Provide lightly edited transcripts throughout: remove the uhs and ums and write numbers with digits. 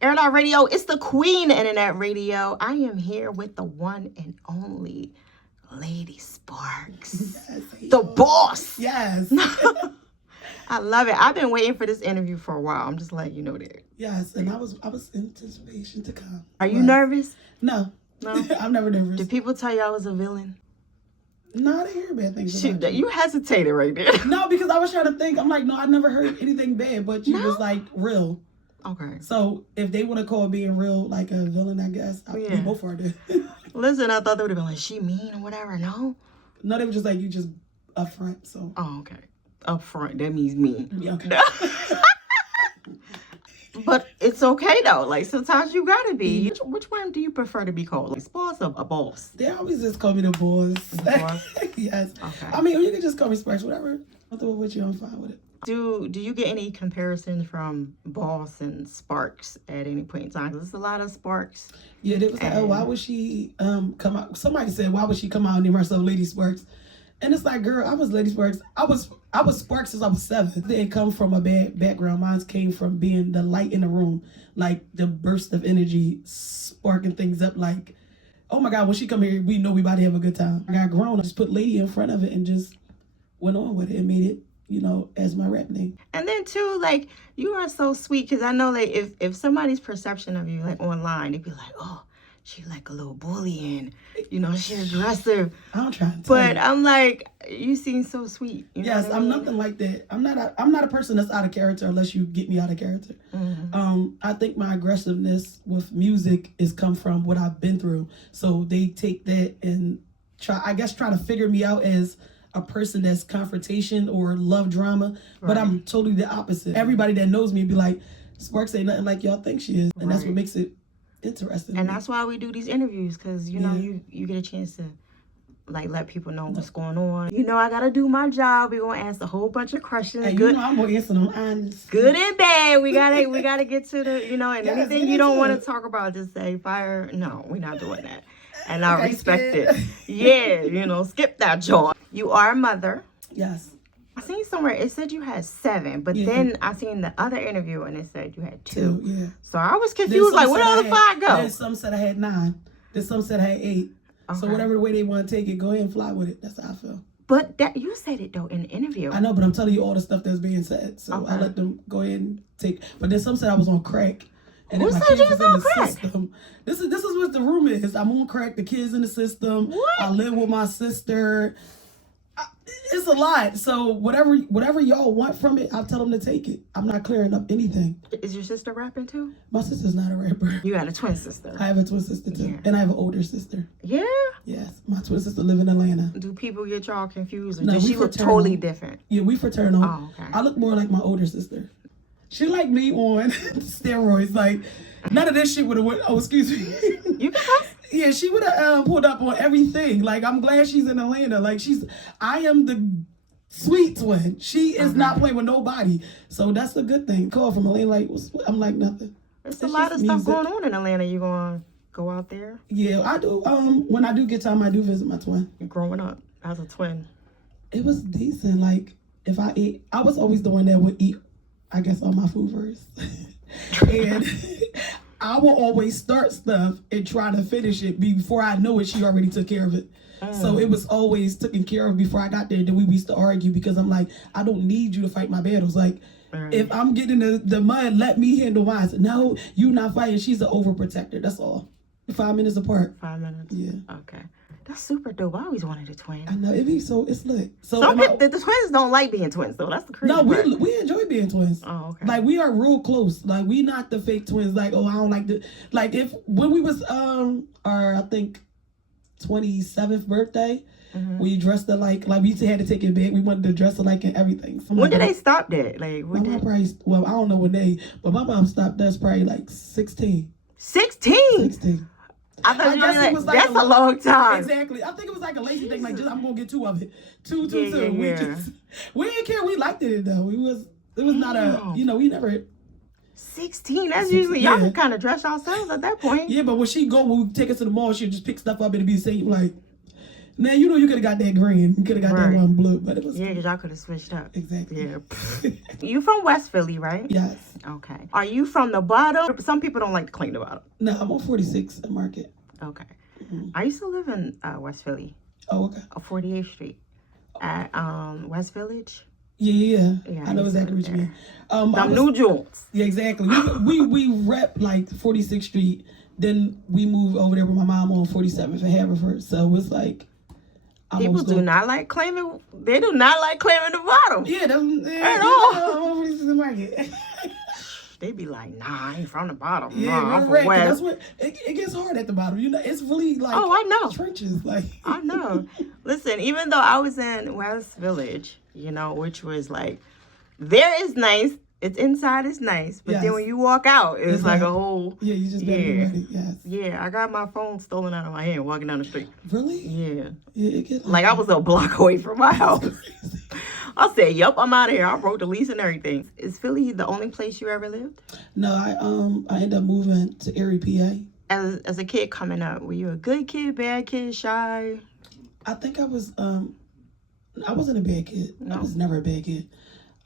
Airitoutradio, it's the queen of internet radio. I am here with the one and only Lady Sparkz. Yes, the boss. Yes. I love it. I've been waiting for this interview for a while. I'm just letting you know that. Yes, and I was in anticipation to come. Are you nervous? No. No? I'm never nervous. Did people tell you I was a villain? No, I didn't hear bad things about Shoot, you hesitated right there. No, because I was trying to think. I'm like, no, I never heard anything bad, but you was like real. Okay. So if they want to call being real like a villain, I guess we both are there. Listen, I thought they would have been like, she mean or whatever. No? No, they were just like, you just upfront, so. Oh, okay. Up front, that means mean. Yeah, okay. But it's okay though. Like sometimes you gotta be. Which one do you prefer to be called? Like boss or a boss? They always just call me the boss. The boss? Yes. Okay. I mean, you can just call me Sparkz, whatever. I'll do it with you. I'm fine with it. Do you get any comparisons from Boss and Sparkz at any point in time? There's a lot of Sparkz. Yeah, they was like, oh, why would she come out? Somebody said, why would she come out and name herself Lady Sparkz? And it's like, girl, I was Lady Sparkz. I was Sparkz since I was 7. They didn't come from a bad background. Mine came from being the light in the room, like the burst of energy, sparking things up. Like, oh my God, when she come here, we know we about to have a good time. I got grown. I just put Lady in front of it and just went on with it and made it, you know, as my rap name. And then too, like, you are so sweet because I know like if somebody's perception of you like online, they'd be like, oh, she like a little bully and you know she's aggressive. I don't try to but I'm like, you seem so sweet. You know yes, what I mean? nothing like that. I'm not a person that's out of character unless you get me out of character. Mm-hmm. I think my aggressiveness with music is come from what I've been through. So they take that and try to figure me out as a person that's confrontation or love drama. Right. But I'm totally the opposite. Everybody that knows me be like, Sparkz ain't nothing like y'all think she is. And that's what makes it interesting. And that's why we do these interviews, because you know you get a chance to like let people know what's going on. You know, I gotta do my job. We're gonna ask a whole bunch of questions. And good, you know I'm gonna answer them honest. Good and bad. We gotta get to the, you know, and anything you don't want to talk about, just say fire. No, we're not doing that. And I respect it. Yeah, you know, skip that joint. You are a mother. Yes. I seen somewhere it said you had 7, but then I seen the other interview and it said you had 2. Yeah. So I was confused, like where the other 5 go? Then some said I had 9. Then some said I had 8. Okay. So whatever way they want to take it, go ahead and fly with it. That's how I feel. But that you said it though in the interview. I know, but I'm telling you all the stuff that's being said. So I let them go ahead and take. But then some said I was on crack. And who said you was on crack? System. This is what the rumor is. I'm on crack. The kids in the system. What? I live with my sister. It's a lot. So whatever y'all want from it, I'll tell them to take it. I'm not clearing up anything. Is your sister rapping too? My sister's not a rapper. You got a twin sister. I have a twin sister too. Yeah. And I have an older sister. Yeah? Yes. My twin sister live in Atlanta. Do people get y'all confused? Or no, does she look totally different? Yeah, we fraternal. Oh, okay. I look more like my older sister. She like me on steroids. Like, none of this shit would have went, oh, excuse me. You can cuss? Yeah, she would have pulled up on everything. Like, I'm glad she's in Atlanta. Like, I am the sweet twin. She is not playing with nobody. So that's a good thing. Call from Atlanta, like, I'm like nothing. There's a lot of stuff going on in Atlanta. You gonna go out there? Yeah, I do. When I do get time, I do visit my twin. Growing up as a twin. It was decent. Like, if I ate, I was always the one that would eat, I guess, all my food first. And I will always start stuff and try to finish it before I know it. She already took care of it. So it was always taken care of before I got there. Then we used to argue because I'm like, I don't need you to fight my battles. Like, if I'm getting the mud, let me handle mine. So, no, you not fighting. She's an overprotector. That's all. 5 minutes apart. 5 minutes? Yeah. Okay. That's super dope. I always wanted a twin. I know. It's lit. So some people, the twins don't like being twins, though. That's the crazy part. No, we enjoy being twins. Oh, okay. Like, we are real close. Like, we not the fake twins. Like, oh, I don't like the... Like, when we was, our, I think, 27th birthday, we dressed alike. Like, we had to take it back. We wanted to dress alike and everything. So when did they stop that? Like, my mom probably... Well, I don't know when but my mom stopped us probably, like, 16. 16? I thought you were like, that's a long time. Exactly. I think it was like a lazy thing. Like, I'm going to get 2 of it. Two. Yeah. We didn't care. We liked it, though. It was not a... You know, we never... 16? That's usually... Y'all can kind of dress yourselves at that point. Yeah, but when we take us to the mall, she'll just pick stuff up and it'd be the same, like... Now, you know, you could have got that green. You could have got that one blue, but it was... Yeah, because y'all could have switched up. Exactly. Yeah. You from West Philly, right? Yes. Okay. Are you from the bottom? Some people don't like to claim the bottom. No, I'm on 46 at Market. Okay. I used to live in West Philly. Oh, okay. 48th Street at West Village. Yeah. Yeah, I know exactly what you mean. The new joints. Yeah, exactly. We rep like 46th Street. Then we moved over there with my mom on 47th and Haverford. So it's like people do not like claiming. They do not like claiming the bottom. Yeah, at all. 46th Market. They be like, nah, I ain't from the bottom. Yeah, nah, I'm right. from West. That's what it gets hard at the bottom. You know, it's really like I know. trenches. Like I know. Listen, even though I was in West Village, you know, which was like, there is nice. It's inside is nice, but then when you walk out, it's like a whole. Yeah, you just gotta be ready. Yes. Yeah, I got my phone stolen out of my hand walking down the street. Really? Yeah. Yeah, it gets like I was a block away from my house. I said, "Yup, I'm out of here." I wrote the lease and everything. Is Philly the only place you ever lived? No, I ended up moving to Erie, PA. As a kid coming up, were you a good kid, bad kid, shy? I think I was. I wasn't a bad kid. No? I was never a bad kid.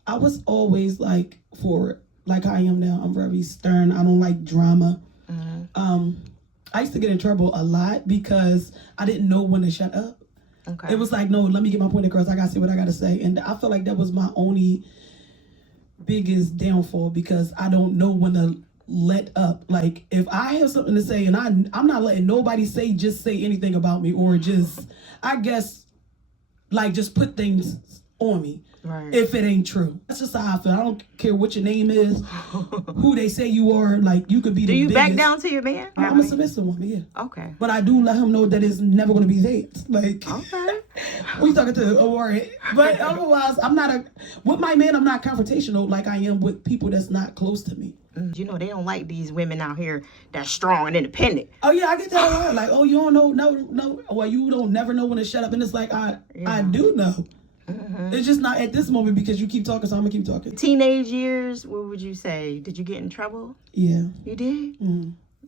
I was always like forward, like I am now. I'm very stern. I don't like drama. I used to get in trouble a lot because I didn't know when to shut up. Okay. It was like, no, let me get my point across. I got to say what I got to say. And I feel like that was my only biggest downfall because I don't know when to let up. Like, if I have something to say and I'm not letting nobody just say anything about me or just, I guess, like, just put things on me. Right. If it ain't true. That's just how I feel. I don't care what your name is, who they say you are. Like, you could be the biggest. Do you back down to your man? I'm a submissive woman, yeah. Okay. But I do let him know that it's never going to be theirs. Like, okay. We talking to a warrior. But otherwise, with my man, I'm not confrontational like I am with people that's not close to me. You know, they don't like these women out here that's strong and independent. Oh, yeah, I get that a lot. Like, oh, you don't know, no. Well, you don't never know when to shut up. And it's like, I do know. It's just not at this moment because you keep talking, so I'm gonna keep talking. Teenage years, what would you say? Did you get in trouble? Yeah. You did?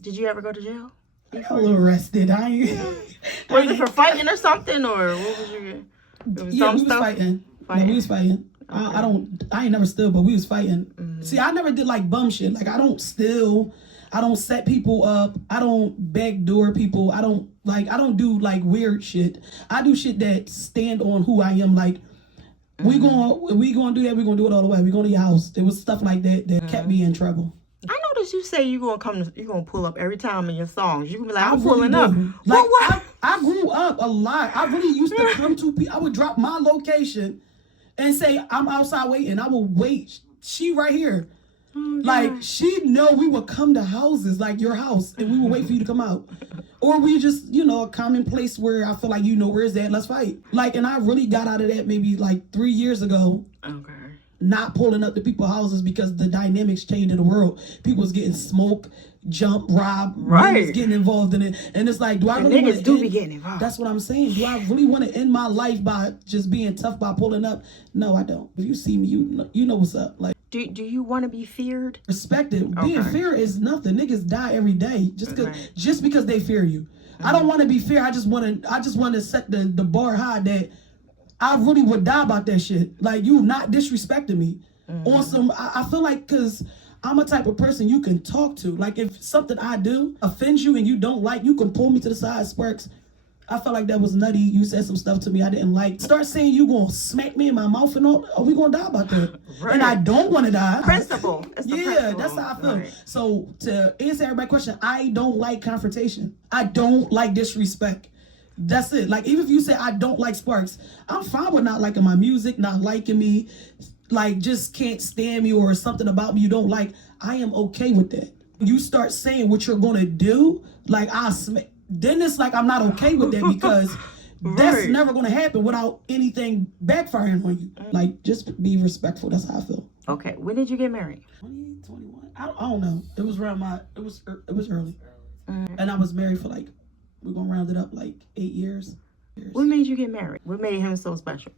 Did you ever go to jail? I got a little arrested. Was it for fighting or something, or what was you? We was fighting. No, we was fighting. Okay. I ain't never steal, but we was fighting. See, I never did like bum shit. Like I don't steal. I don't set people up. I don't backdoor people. I don't do like weird shit. I do shit that stand on who I am. Like we gonna do that. We gonna do it all the way. We going to your house. There was stuff like that kept me in trouble. I noticed you say you gonna pull up every time in your songs. You gonna be like, I'm pulling up. Like I grew up a lot. I really used to come to people. I would drop my location and say I'm outside waiting. I will wait. She right here. Like, she know we would come to houses, like your house, and we would wait for you to come out. Or we just, a common place where I feel like, where's that? Let's fight. Like, and I really got out of that maybe like 3 years ago. Okay. Not pulling up to people's houses because the dynamics changed in the world. People was getting smoked, jumped, robbed. Right. Getting involved in it. And it's like, do I really want to be getting involved? That's what I'm saying. Do I really want to end my life by just being tough by pulling up? No, I don't. If you see me, you know what's up. Like, do you want to be feared? Respected. Okay. Being feared is nothing. Niggas die every day just because they fear you. I don't want to be feared. I just want to set the bar high that I really would die about that shit. Like, you not disrespecting me. On some, I feel like because I'm a type of person you can talk to. Like, if something I do offends you and you don't like, you can pull me to the side, Sparkz. I felt like that was nutty. You said some stuff to me I didn't like. Start saying you gonna smack me in my mouth and all. Are we gonna die about that? Right. And I don't want to die. Principle. It's the principle. That's how I feel. Right. So to answer everybody's question, I don't like confrontation. I don't like disrespect. That's it. Like, even if you say I don't like Sparkz, I'm fine with not liking my music, not liking me, like just can't stand me or something about me you don't like. I am okay with that. You start saying what you're gonna do, like then it's like I'm not okay with that because that's never going to happen without anything backfiring on you. Like, just be respectful. That's how I feel. Okay, when did you get married? 2021. I don't know. It was around it was early. And I was married for like, we're going to round it up, like 8 years. What made you get married? What made him so special?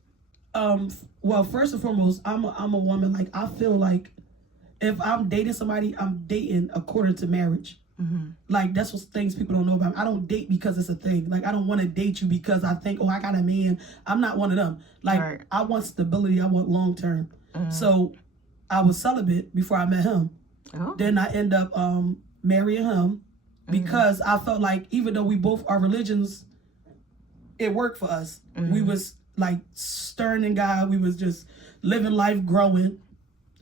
Well, first and foremost, I'm a woman. Like, I feel like if I'm dating somebody, I'm dating according to marriage. Like, that's what things people don't know about me. I don't date because it's a thing. Like, I don't want to date you because I think, oh, I got a man. I'm not one of them. Like, I want stability. I want long term. So I was celibate before I met him. Then I end up marrying him because I felt like even though we both are religions, it worked for us. We was like stern and God. We was just living life, growing.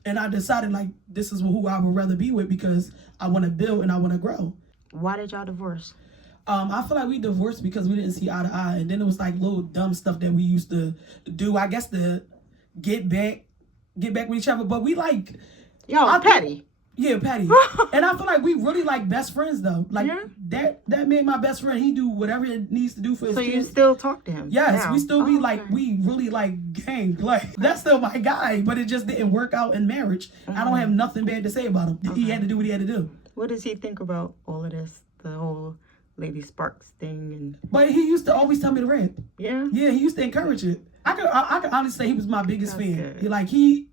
And I decided, like, this is who I would rather be with because I want to build and I want to grow. Why did y'all divorce? I feel like we divorced because we didn't see eye to eye. And then it was like little dumb stuff that we used to do, I guess, to get back with each other. But we like... Y'all petty. Yeah, petty. And I feel like we really like best friends, though. Like, that made my best friend. He do whatever it needs to do for his kids. So you still talk to him? Yes, now? We still be like, we really like gang. Like, that's still my guy, but it just didn't work out in marriage. I don't have nothing bad to say about him. He had to do what he had to do. What does he think about all of this? The whole Lady Sparkz thing? But he used to always tell me to rap. Yeah? Yeah, he used to encourage it. I could honestly say he was my biggest fan.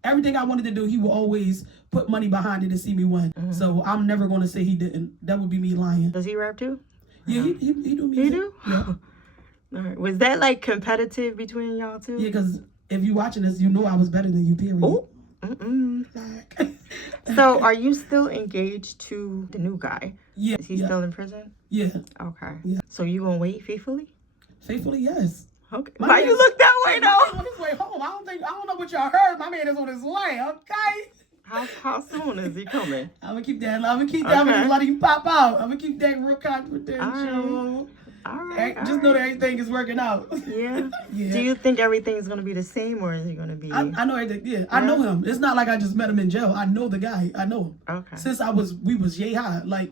Everything I wanted to do, he would always put money behind it to see me win. So I'm never going to say he didn't. That would be me lying. Does he rap too? Yeah, he do music. He do? Yeah. All right. Was that like competitive between y'all two? Yeah, because if you watching this, you know I was better than you, period. Oh. So are you still engaged to the new guy? Yeah. Is he still in prison? Yeah. Okay. Yeah. So you gonna wait faithfully? Faithfully, yes. Okay. Why you look that way though? On his way home. I don't know what y'all heard. My man is on his way. Okay. How soon is he coming? I'm gonna keep that. I'm gonna just let him pop out. I'm gonna keep that real confidential. All right. Just know that everything is working out. Yeah. Do you think everything's gonna be the same, or is he gonna be? I know everything. Yeah, I know him. It's not like I just met him in jail. I know the guy. I know him. Okay. Since we was yay high, like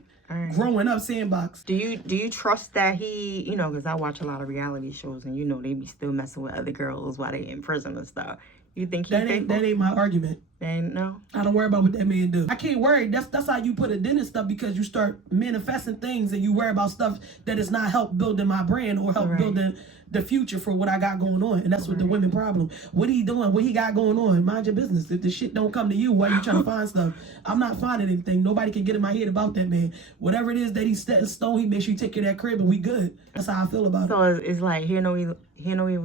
growing up, sandbox. Do you trust that he? You know, because I watch a lot of reality shows, and you know they be still messing with other girls while they in prison and stuff. You think that ain't my argument. No. I don't worry about what that man do. I can't worry. That's how you put a dent in stuff, because you start manifesting things and you worry about stuff that is not help building my brand or help building the future for what I got going on. And that's what the women problem. What he doing? What he got going on? Mind your business. If the shit don't come to you, why are you trying to find stuff? I'm not finding anything. Nobody can get in my head about that man. Whatever it is that he's set in stone, he makes sure you take care of that crib and we good. That's how I feel about it. So it's like hear no evil,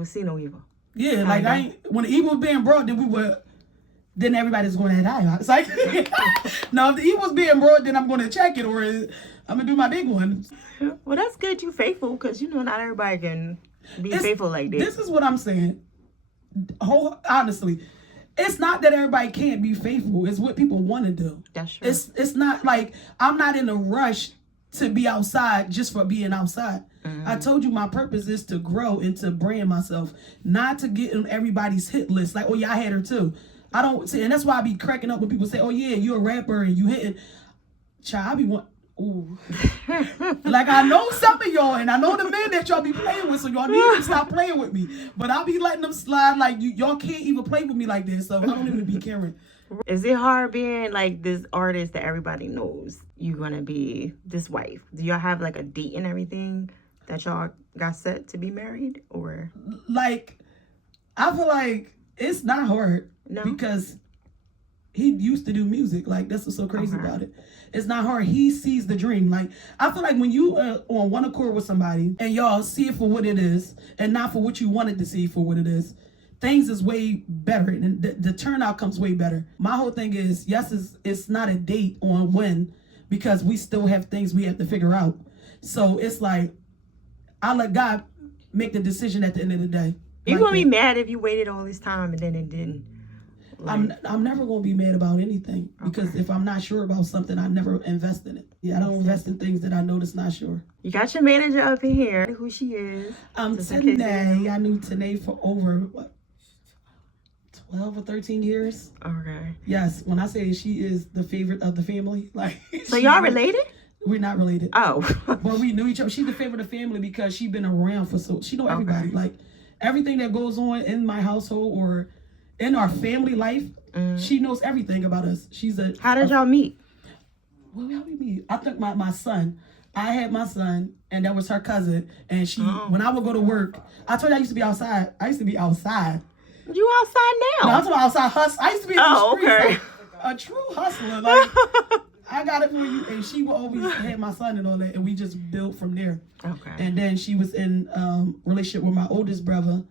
see no evil. Yeah, like when the evil was being brought, then everybody's going to have eye. It's like, no, if the evil's being brought, then I'm going to check it, or I'm going to do my big one. Well, that's good you faithful, because, you know, not everybody can be faithful like that. This is what I'm saying. Honestly, it's not that everybody can't be faithful. It's what people want to do. That's true. It's not like I'm not in a rush to be outside just for being outside. I told you my purpose is to grow and to brand myself, not to get on everybody's hit list. Like, oh yeah, I had her too. I don't see, and that's why I be cracking up when people say, oh yeah, you're a rapper and you hitting. Child, I be one. Ooh. Like, I know some of y'all, and I know the men that y'all be playing with, so y'all need to stop playing with me. But I'll be letting them slide. Like, y'all can't even play with me like this, so I don't even be caring. Is it hard being like this artist that everybody knows you're gonna be this wife? Do y'all have like a date and everything that y'all got set to be married, or? Like, I feel like it's not hard. No? Because he used to do music. Like, that's what's so crazy about it. It's not hard. He sees the dream. Like, I feel like when you are on one accord with somebody and y'all see it for what it is and not for what you wanted to see for what it is, things is way better, and the turnout comes way better. My whole thing is, yes, it's not a date on when, because we still have things we have to figure out. So it's like, I let God make the decision at the end of the day. You're going to be mad if you waited all this time and then it didn't. Like, I'm never going to be mad about anything, because if I'm not sure about something, I never invest in it. Yeah, I don't invest in things that I know that's not sure. You got your manager up in here. Who she is? Tanae. I knew Tanae for over, 12 or 13 years. Okay. Yes, when I say she is the favorite of the family. Like, so y'all related? We're not related. Oh. But we knew each other. She's the favorite of the family because she's been around she know everybody. Like, everything that goes on in my household or in our family life, she knows everything about us. How did y'all meet? Well, how did we meet? I think my son. I had my son, and that was her cousin. And when I would go to work, I told you I used to be outside. You outside now? No, I'm talking about outside hustle. I used to be in the streets, like, a true hustler. Like, I got it for you. And she would always have my son and all that. And we just built from there. Okay. And then she was in relationship with my oldest brother.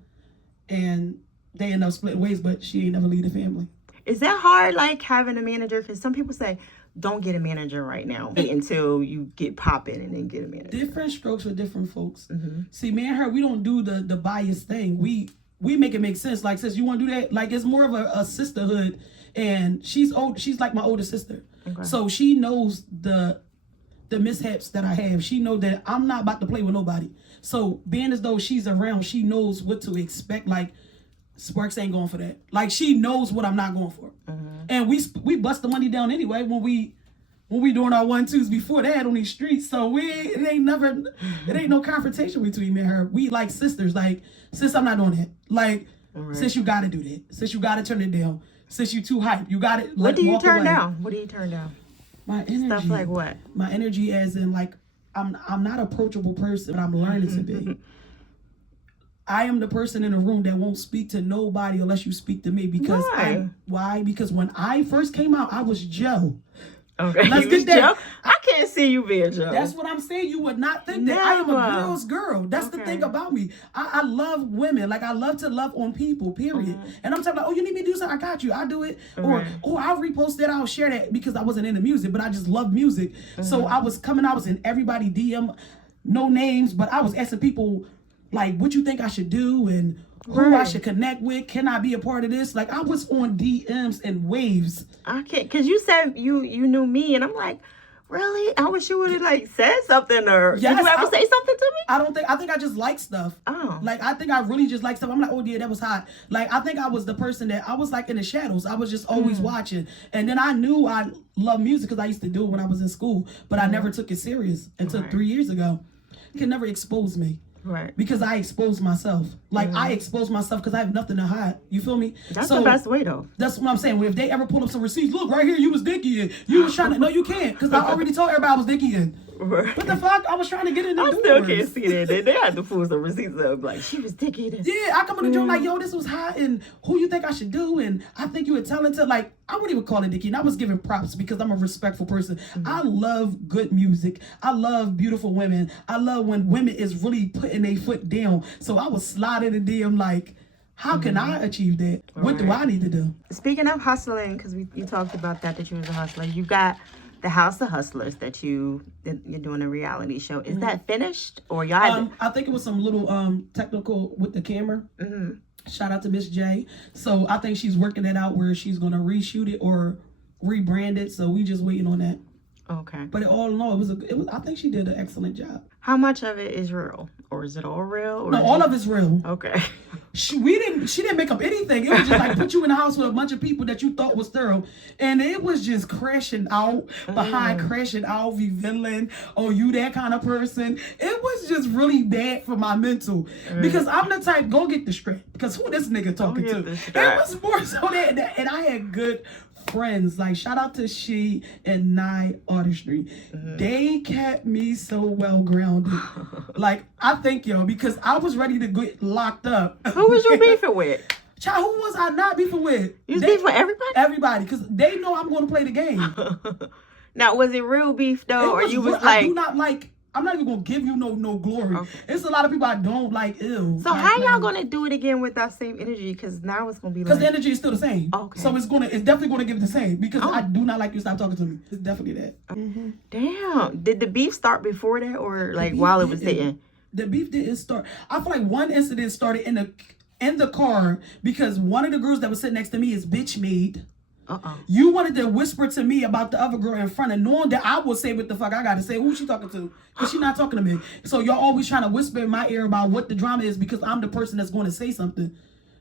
And they ended up splitting ways, but she ain't never leave the family. Is that hard, like, having a manager? Because some people say, don't get a manager right now. Wait until you get popping and then get a manager. Different strokes for different folks. See, me and her, we don't do the biased thing. We make it make sense. Like, sis, you want to do that? Like, it's more of a sisterhood. And she's old. She's like my older sister. Okay. So she knows the mishaps that I have. She knows that I'm not about to play with nobody. So being as though she's around, she knows what to expect. Like, Sparkz ain't going for that. Like, she knows what I'm not going for. And we bust the money down anyway when we doing our 1-2s before that on these streets. So it ain't no confrontation between me and her. We like sisters. Like, sis, I'm not doing that. Like, sis, you gotta do that. Sis, you gotta turn it down. Sis, you too hype. You gotta What do you turn down? What do you turn down? My energy. Stuff like what? My energy as in, like, I'm not approachable person, but I'm learning to be. I am the person in the room that won't speak to nobody unless you speak to me. Because why? Because when I first came out, I was Joe. Okay. Let's get that. Joe? I can't see you being Joe. That's what I'm saying. You would not think that I am a girl's girl. That's the thing about me. I love women. Like, I love to love on people, period. And I'm talking about, oh, you need me to do something? I got you. I'll do it. Or, oh, I'll repost that. I'll share that, because I wasn't into music, but I just love music. So I was in everybody DM, no names, but I was asking people, like, what you think I should do and who I should connect with. Can I be a part of this? Like, I was on DMs and waves. I can't, because you said you knew me, and I'm like, really? I wish you would have, like, said something, or did you ever say something to me? I think I just like stuff. Oh. Like, I think I really just like stuff. I'm like, oh yeah, that was hot. Like, I think I was the person that I was like in the shadows. I was just always watching. And then I knew I loved music because I used to do it when I was in school, but I never took it serious until 3 years ago. You can never expose me. Right. Because I expose myself. Like, I expose myself because I have nothing to hide. You feel me? That's the best way, though. That's what I'm saying. If they ever pull up some receipts, look, right here, you was dicky in. You was trying to... No, you can't. Because I already told everybody I was dicky in. Right. What the fuck? I was trying to get in the doors. I still can't see that. They had to pull some receipts up. Like, she was dicky in. Yeah, I come in the joint like, yo, this was hot, and who you think I should do, and I think you were talented. Like, I wouldn't even call it dicky, and I was giving props because I'm a respectful person. I love good music. I love beautiful women. I love when women is really putting their foot down. So I was sliding in the DM like, how can I achieve that? What do I need to do? Speaking of hustling, because you talked about that you was a hustler, you got the House of Hustlers that you're doing a reality show. Is that finished, or y'all had I think it was some little technical with the camera. Shout out to Miss J. So I think she's working it out where she's gonna reshoot it or rebrand it. So we just waiting on that. Okay. But all in all, it was. I think she did an excellent job. How much of it is real, or is it all real? Or no, all of it's real. Okay. She didn't make up anything. It was just like put you in a house with a bunch of people that you thought was thorough, and it was just crashing out behind crashing out, villain. Oh, you that kind of person. It was just really bad for my mental because I'm the type go get the strap because who this nigga talking to? It was more so that, and I had good friends. Like, shout out to She and Nye Artistry. They kept me so well grounded. Like, I thank y'all because I was ready to get locked up. Who was you beefing with? Child, who was I not beefing with? You was beefing with everybody? Everybody, because they know I'm going to play the game. Now, was it real beef though, or you was like? I do not like. I'm not even gonna give you no glory. Okay. It's a lot of people I don't like. Ew. So how y'all gonna do it again with that same energy? Because now it's gonna be like. Because the energy is still the same. Okay. So it's definitely gonna give the same because I do not like you. Stop talking to me. It's definitely that. Damn. Did the beef start before that, or like while it was hitting? The beef didn't start. I feel like one incident started in the car because one of the girls that was sitting next to me is bitch made. You wanted to whisper to me about the other girl in front of knowing that I will say what the fuck I gotta say. Who she talking to? Because she not talking to me. So y'all always trying to whisper in my ear about what the drama is because I'm the person that's going to say something.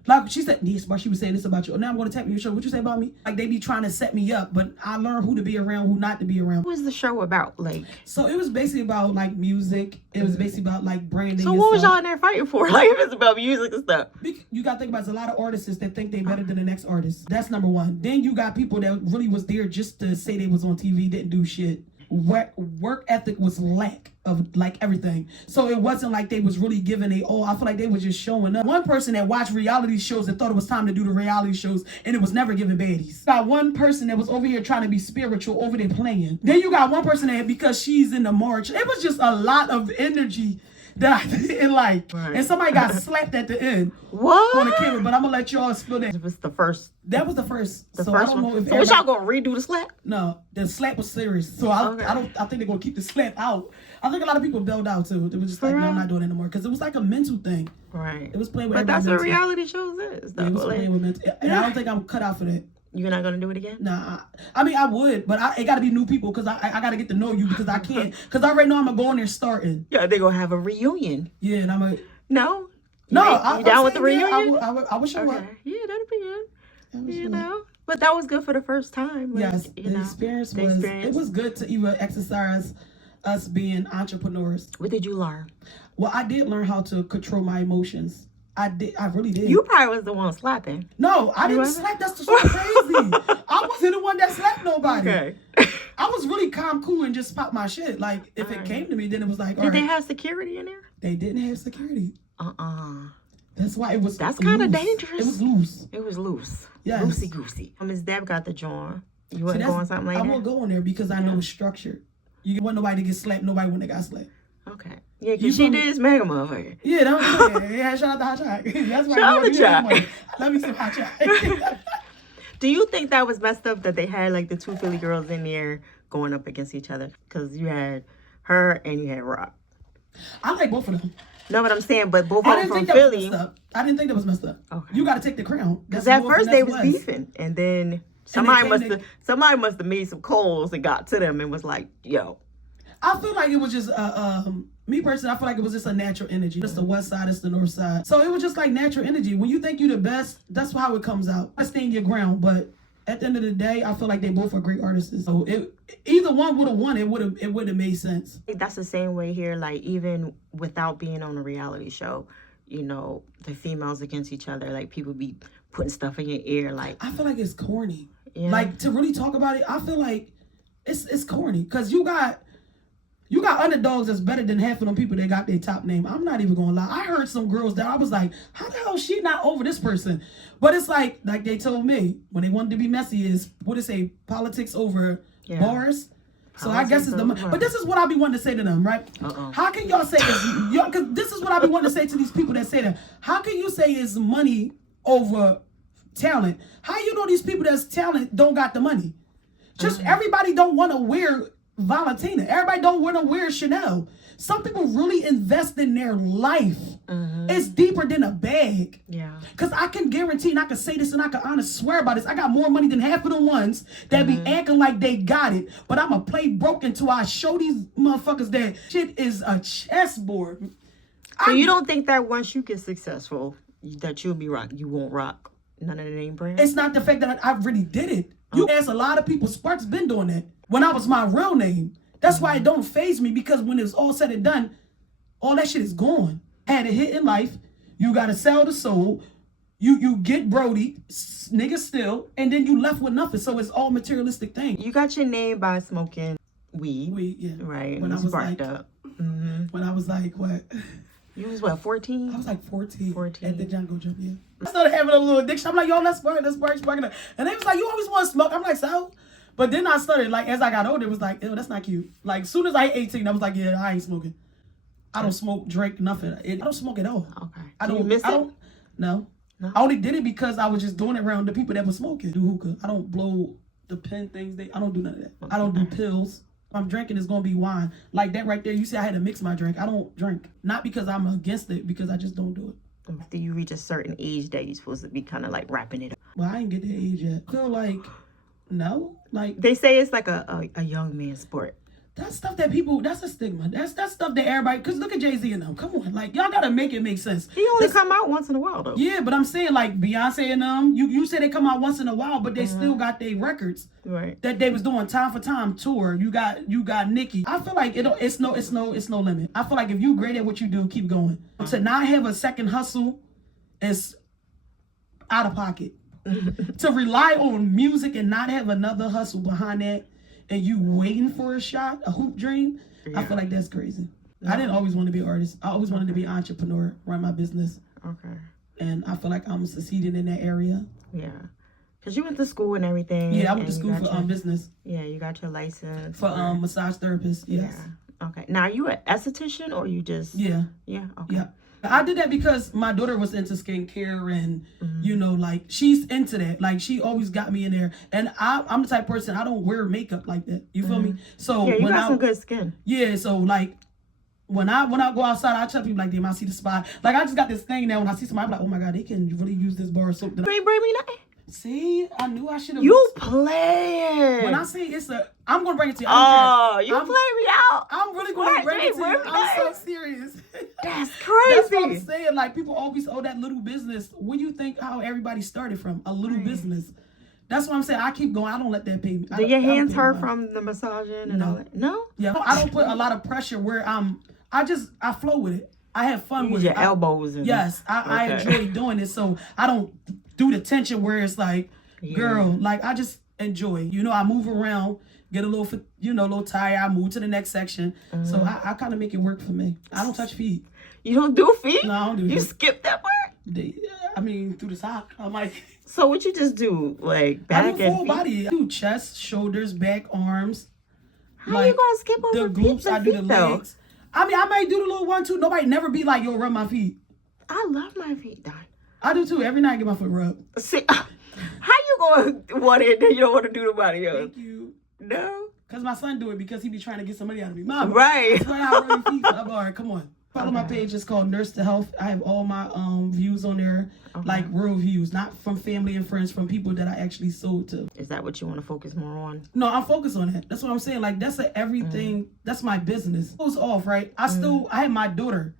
Like she said, she was saying this about you. Now I'm going to tap you. What you say about me? Like they be trying to set me up, but I learned who to be around, who not to be around. What was the show about? Like, so it was basically about like music. It was basically about like branding. So what was y'all in there fighting for? Like if it's about music and stuff. You got to think about there's a lot of artists that think they better than the next artist. That's number one. Then you got people that really was there just to say they was on TV, didn't do shit. work ethic was lack of like everything. So it wasn't like they was really giving a all. I feel like they were just showing up. One person that watched reality shows and thought it was time to do the reality shows, and it was never giving baddies. Got one person that was over here trying to be spiritual over there playing. Then you got one person that, because she's in the march, it was just a lot of energy that I didn't like. Right. And somebody got slapped at the end. What? On the camera, but I'm gonna let y'all spill that. It was the first. That was the first. The so first I don't one. know if so was y'all gonna redo the slap? No, the slap was serious. So I think they're gonna keep the slap out. I think a lot of people bailed out too. They were just like, no, I'm not doing it anymore, because it was like a mental thing. Right. It was playing with. But that's what reality shows is. Yeah, it was playing with mental, and I don't think I'm cut out for that. You're not gonna do it again? Nah, I mean I would, but it got to be new people, because I got to get to know you, because I can't, because I already know I'm gonna go in there starting. Yeah, they're gonna have a reunion. Yeah, and I'm a. No. You down with the reunion? I wish I would. Yeah, that'd be good. You know, but that was good for the first time. Yes, the experience was. It was good to even exercise us being entrepreneurs. What did you learn? Well, I did learn how to control my emotions. I really did. You probably was the one slapping. No, I didn't slap. That's so crazy. I wasn't the one that slapped nobody. Okay. I was really calm, cool, and just pop my shit. Like, if it came to me, then it was like, all right. Did they have security in there? They didn't have security. That's why it was. That's kind of dangerous. It was loose. It was loose. Yes. Loosey goosey. Miss Deb got the joint. You wouldn't go on something like that? I won't go in there because I know it's structured. You want nobody to get slapped. Nobody when they got slapped. Okay. Yeah, because she did smack a motherfucker. Yeah, that was good. Yeah, shout out to Hot Shot. That's why shout out to Shot. I love me some Hot Shot. Do you think that was messed up that they had like the two Philly girls in there going up against each other? Because you had her and you had Rock. I like both of them. No, but I'm saying, but both of them from Philly. I didn't think that was messed up. Okay. You got to take the crown. Because at first they was beefing, and then somebody must have made some calls and got to them and was like, "Yo." I feel like it was just me personally. I feel like it was just a natural energy. It's the west side, it's the north side. So it was just like natural energy. When you think you're the best, that's how it comes out. I stand your ground, but at the end of the day, I feel like they both are great artists. So either one would have won. It would have made sense. That's the same way here. Like even without being on a reality show, you know, the females against each other. Like people be putting stuff in your ear. Like I feel like it's corny. Yeah. Like to really talk about it, I feel like it's corny because you got underdogs that's better than half of them people that got their top name. I'm not even gonna lie. I heard some girls that I was like, how the hell is she not over this person? But it's like they told me when they wanted to be messy is what it say, politics over bars. So I guess it's but this is what I be wanting to say to them, right? How can y'all say this? Because this is what I be wanting to say to these people that say that. How can you say it's money over talent? How you know these people that's talent don't got the money? Just everybody don't want to wear Valentina. Everybody don't want to wear Chanel. Some people really invest in their life. It's deeper than a bag. Yeah. Because I can guarantee, and I can say this, and I can honestly swear by this, I got more money than half of the ones that be acting like they got it. But I'm going to play broke until I show these motherfuckers that shit is a chessboard. So you don't think that once you get successful, that you'll be rock? You won't rock none of the name brands? It's not the fact that I really did it. You ask a lot of people, Sparkz been doing that. When I was my real name. That's why it don't faze me, because when it's all said and done, all that shit is gone. Had a hit in life, you gotta sell the soul, you get Brody, nigga still, and then you left with nothing. So it's all materialistic thing. You got your name by smoking weed. Weed, yeah. Right. When I was sparked up. When I was like, what? You was what, 14? I was like 14. At the Jungle Jump, yeah. I started having a little addiction. I'm like, yo, let's spark. And they was like, you always want to smoke. I'm like, so? But then I started, like, as I got older, it was like, ew, that's not cute. Like, as soon as I hit 18, I was like, yeah, I ain't smoking. I don't smoke, drink, nothing. I don't smoke at all. Okay. Do you miss it? No. I only did it because I was just doing it around the people that were smoking. Do hookah. I don't blow the pen things. I don't do none of that. I don't do pills. If I'm drinking, it's going to be wine. Like that right there, you see I had to mix my drink. I don't drink. Not because I'm against it, because I just don't do it. After you reach a certain age that you're supposed to be kind of like wrapping it up. Well, I ain't get that age yet. I feel like, no. Like they say it's like a young man's sport. That's stuff that people, that's a stigma. That's stuff that everybody, because look at Jay-Z and them. Come on, like, y'all got to make it make sense. He only come out once in a while, though. Yeah, but I'm saying, like, Beyonce and them, you say they come out once in a while, but they still got their records. Right. That they was doing Time for Time tour. You got Nicki. I feel like it's no limit. I feel like if you great at what you do, keep going. To not have a second hustle is out of pocket. To rely on music and not have another hustle behind that and you waiting for a shot, a hoop dream, I feel like that's crazy. I didn't always want to be an artist. I always wanted to be an entrepreneur, run my business. Okay. And I feel like I'm succeeding in that area. Yeah. Because you went to school and everything. Yeah, I went to school for business. Yeah, you got your license. For massage therapist, yes. Yeah. Okay. Now, are you an esthetician or you just... Yeah. Yeah, okay. Yeah. I did that because my daughter was into skincare and, you know, like, she's into that. Like, she always got me in there. And I'm the type of person, I don't wear makeup like that. You feel me? So yeah, you got some good skin. Yeah, so, like, when I go outside, I tell people, like, damn, I see the spot. Like, I just got this thing now. When I see somebody, I'm like, oh, my God, they can really use this bar of soap. You ain't bring me nothing. See, I knew I should have. You playing. When I say I'm going to bring it to you. Oh, you play me out. I'm really going to bring it to you. I'm so serious. That's crazy. That's what I'm saying. Like, people always owe that little business. What do you think how everybody started from? A little business. That's what I'm saying. I keep going. I don't let that pay me. Do your hands hurt from the massaging and all that? No? Yeah, I don't put a lot of pressure where I flow with it. I have fun with it. Use your elbows. Yes, I enjoy doing it. So I don't do the tension where it's like, girl, like I just enjoy. You know, I move around, get a little tired. I move to the next section. So I kind of make it work for me. I don't touch feet. You don't do feet? No, I don't do feet. You skip that part? I mean, through the sock. I'm like. So what you just do, like back and feet? I do full body. I do chest, shoulders, back, arms. How you gonna skip over the glutes? I do the legs. I mean, I might do the little 1, 2. Nobody never be like, yo, rub my feet. I love my feet done. I do too. Every night I get my foot rubbed. See, how you gonna want it and you don't want to do nobody else? Thank you. No. Because my son do it because he be trying to get some money out of me. Mom, right. That's why I rub your feet. All right, come on. Follow my page. It's called Nurse to Health. I have all my views on there, like real views, not from family and friends, from people that I actually sold to. Is that what you want to focus more on? No, I'm focused on that. That's what I'm saying. Like, that's everything. That's my business. It was off, right? I have my daughter.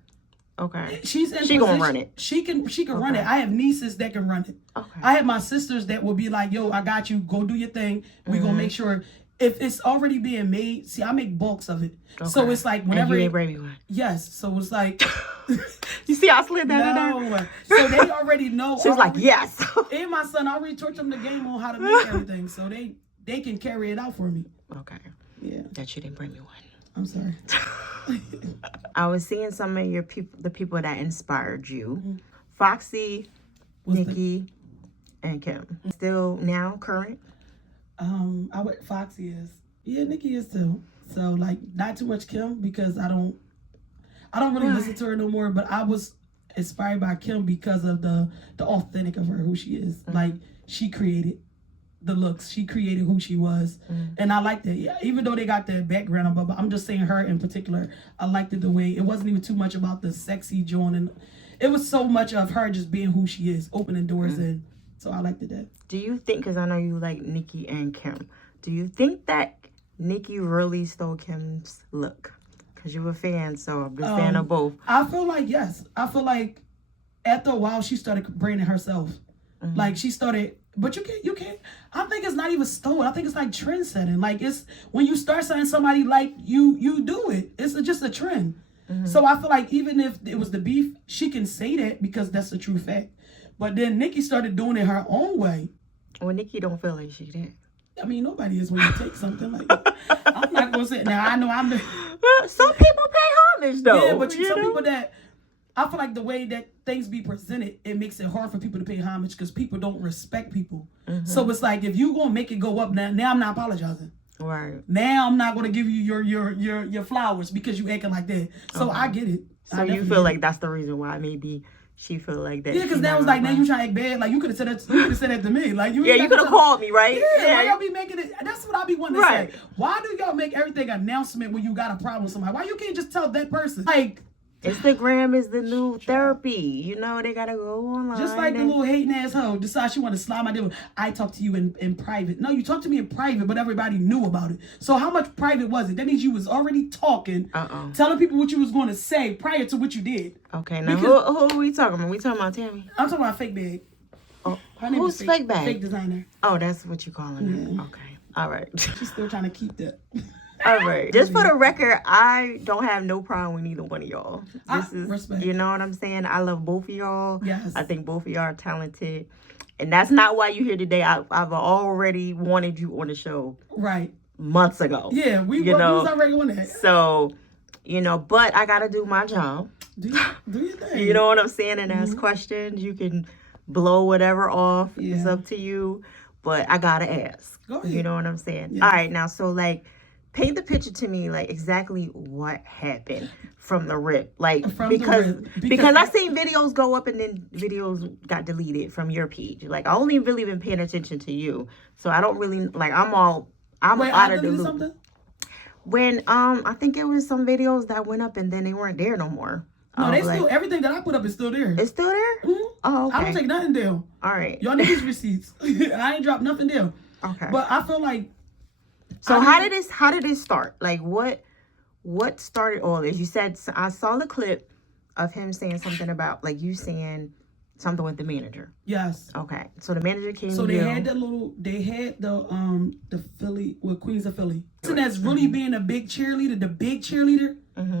Okay. She's in She gonna run it. She can run it. I have nieces that can run it. Okay. I have my sisters that will be like, yo, I got you. Go do your thing. We're gonna make sure if it's already being made. See, I make bulks of it. Okay. So it's like whenever and you ain't bring me one. Yes. So it's like you see I slid that in there? So they already know. She's like, yes. And my son, I already taught them the game on how to make everything. So they can carry it out for me. Okay. Yeah. That you didn't bring me one. I'm sorry. I was seeing some of the people that inspired you. Foxy, Nikki, and Kim. Still now current? Foxy is. Yeah, Nikki is too. So like not too much Kim because I don't really listen to her no more, but I was inspired by Kim because of the authentic of her, who she is. Like she created the looks. She created who she was. And I liked it. Yeah, even though they got that background, but I'm just saying her in particular, I liked it the way it wasn't even too much about the sexy joint, and it was so much of her just being who she is, opening doors in. So I liked it that. Do you think, because I know you like Nikki and Kim, do you think that Nikki really stole Kim's look? Because you're a fan, so I'm just fan of both. I feel like, yes. I feel like after a while, she started branding herself. Like she started, but you can't. I think it's not even stolen. I think it's like trend setting. Like it's when you start saying somebody like you do it. It's just a trend. So I feel like even if it was the beef, she can say that because that's a true fact. But then Nikki started doing it her own way. Well, Nikki don't feel like she did. I mean, nobody is when you take something like that. I'm not going to say it. Now, I know I'm the... Some people pay homage, though. Yeah, but some people that... I feel like the way that things be presented, it makes it hard for people to pay homage because people don't respect people. So it's like, if you going to make it go up, now I'm not apologizing. Right. Now I'm not going to give you your flowers because you acting like that. So I get it. So you feel like that's the reason why maybe... She feel like that. Yeah, because now it's like, now you trying to act bad. Like, you could have said that. You could have said that to me. Like, you could have called me, right? Yeah, why y'all be making it? That's what I be wanting to say. Why do y'all make everything an announcement when you got a problem with somebody? Why you can't just tell that person? Like, Instagram is the new therapy. You know, they gotta go online. Just like the little hating asshole decide she want to slide my deal. I talk to you in private. No, you talk to me in private, but everybody knew about it. So how much private was it? That means you was already talking, telling people what you was going to say prior to what you did. Okay, now who are we talking about? We talking about Tammy? I'm talking about Fake Bag. Oh, who's Fake Bag? Fake designer. Oh, that's what you calling her. Okay, all right. She's still trying to keep that. All right. Just for the record, I don't have no problem with either one of y'all. Respect. You know what I'm saying? I love both of y'all. Yes. I think both of y'all are talented. And that's not why you're here today. I've already wanted you on the show. Right. months ago. Yeah, we was already on that. So, but I got to do my job. Do your thing. You know what I'm saying? And ask questions. You can blow whatever off. Yeah. It's up to you. But I got to ask. Go ahead. You know what I'm saying? Yeah. All right. Now, so like, paint the picture to me, like exactly what happened from the rip. Like, because I seen videos go up and then videos got deleted from your page. Like, I only really been paying attention to you. So I don't really, like, I'm out of the loop. Something? When, I think it was some videos that went up and then they weren't there no more. No, everything that I put up is still there. It's still there? Mm-hmm. Oh, okay. I don't take nothing down. All right. Y'all need these receipts. I ain't dropped nothing down. Okay. But I feel like. So how did this start? Like what started all this? You said, I saw the clip of him saying something about, like, you saying something with the manager. Yes. Okay. So the manager came. So they had the Philly, Queens of Philly. So that's really being a big cheerleader, the big cheerleader,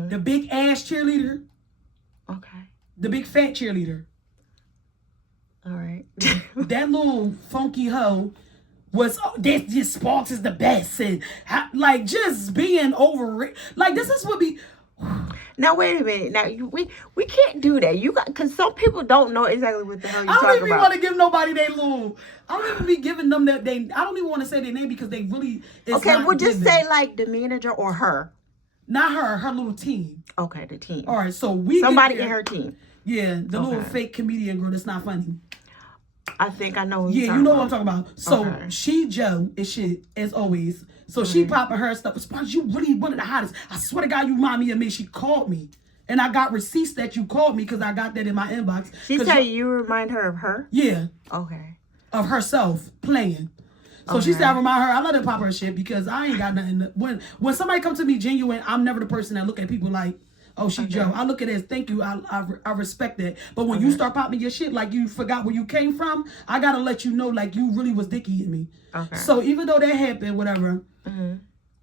the big ass cheerleader. Okay. The big fat cheerleader. All right. That little funky hoe was, this Sparkz is the best. And like, just being overrated. Like, this is what be. Now, wait a minute. Now, we can't do that. You got, because some people don't know exactly what the hell you're talking about. I don't even want to give nobody their little. I don't even be giving them that. I don't even want to say their name because they really. Okay, well, just say like the manager or her. Not her little team. Okay, the team. All right, so somebody in her team. Yeah, the little fake comedian girl that's not funny. I think I know. Yeah, you know what I'm talking about. So she Joe is shit as always. So she popping her stuff. Sparkz, you really one of the hottest. I swear to God, you remind me of me. She called me, and I got receipts that you called me because I got that in my inbox. She said you remind her of her. Yeah. Okay. Of herself playing. So she said I remind her. I let her pop her shit because I ain't got nothing. When somebody comes to me genuine, I'm never the person that look at people like, oh, she Joe. I look at it as thank you. I respect that. But when you start popping your shit like you forgot where you came from, I gotta let you know like you really was dicky in me. Okay. So even though that happened, whatever,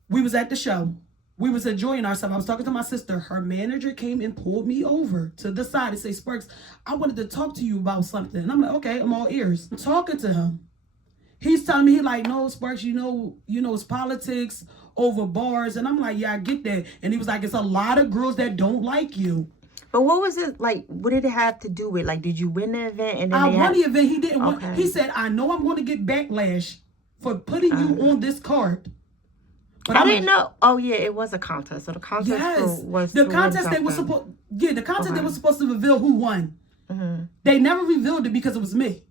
we was at the show. We was enjoying ourselves. I was talking to my sister. Her manager came and pulled me over to the side and say, Sparkz, I wanted to talk to you about something. And I'm like, okay, I'm all ears. I'm talking to him. He's telling me, he like, no, Sparkz, you know, it's politics over bars. And I'm like, yeah, I get that. And he was like, it's a lot of girls that don't like you. But what was it like? What did it have to do with? Like, did you win the event? And then I won the event. He didn't win. He said, I know I'm going to get backlash for putting you on this card. But I didn't know. Oh yeah, it was a contest. So the contest was the contest they was supposed. Yeah, the contest they was supposed to reveal who won. They never revealed it because it was me.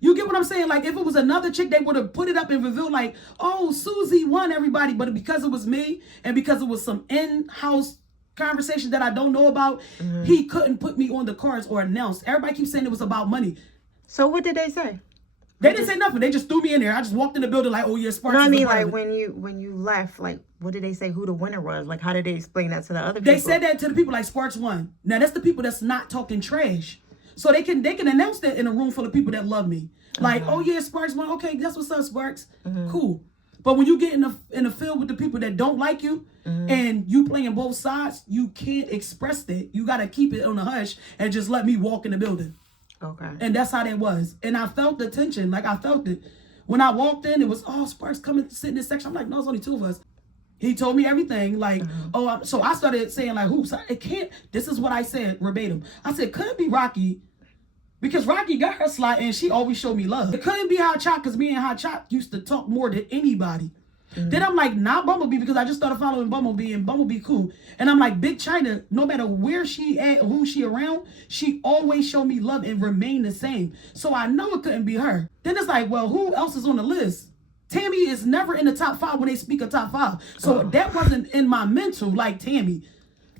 You get what I'm saying? Like, if it was another chick, they would have put it up and revealed, like, oh, Susie won everybody. But because it was me and because it was some in-house conversation that I don't know about, he couldn't put me on the cards or announce. Everybody keeps saying it was about money. So what did they say? They didn't say nothing. They just threw me in there. I just walked in the building like, oh, yeah, Sparkz. No, I mean, like, when you left, like, what did they say who the winner was? Like, how did they explain that to the other people? They said that to the people like Sparkz won. Now, that's the people that's not talking trash. So they can announce that in a room full of people that love me. Like, oh yeah, Sparkz won. Okay, that's what's up, Sparkz. Cool. But when you get in the field with the people that don't like you and you playing both sides, you can't express that. You gotta keep it on the hush and just let me walk in the building. Okay. And that's how that was. And I felt the tension. Like I felt it. When I walked in, it was, oh, Sparkz, come and sit in this section. I'm like, no, it's only two of us. He told me everything. Like, so I started saying like, hoops. It can't. This is what I said verbatim. I said, could it be Rocky? Because Rocky got her slot and she always showed me love. It couldn't be Hot Chop because me and Hot Chop used to talk more than anybody. Then I'm like, not Bumblebee because I just started following Bumblebee and Bumblebee cool. And I'm like, Big China, no matter where she at, who she around, she always showed me love and remained the same. So I know it couldn't be her. Then it's like, well, who else is on the list? Tammy is never in the top 5 when they speak of top 5. So that wasn't in my mental like Tammy.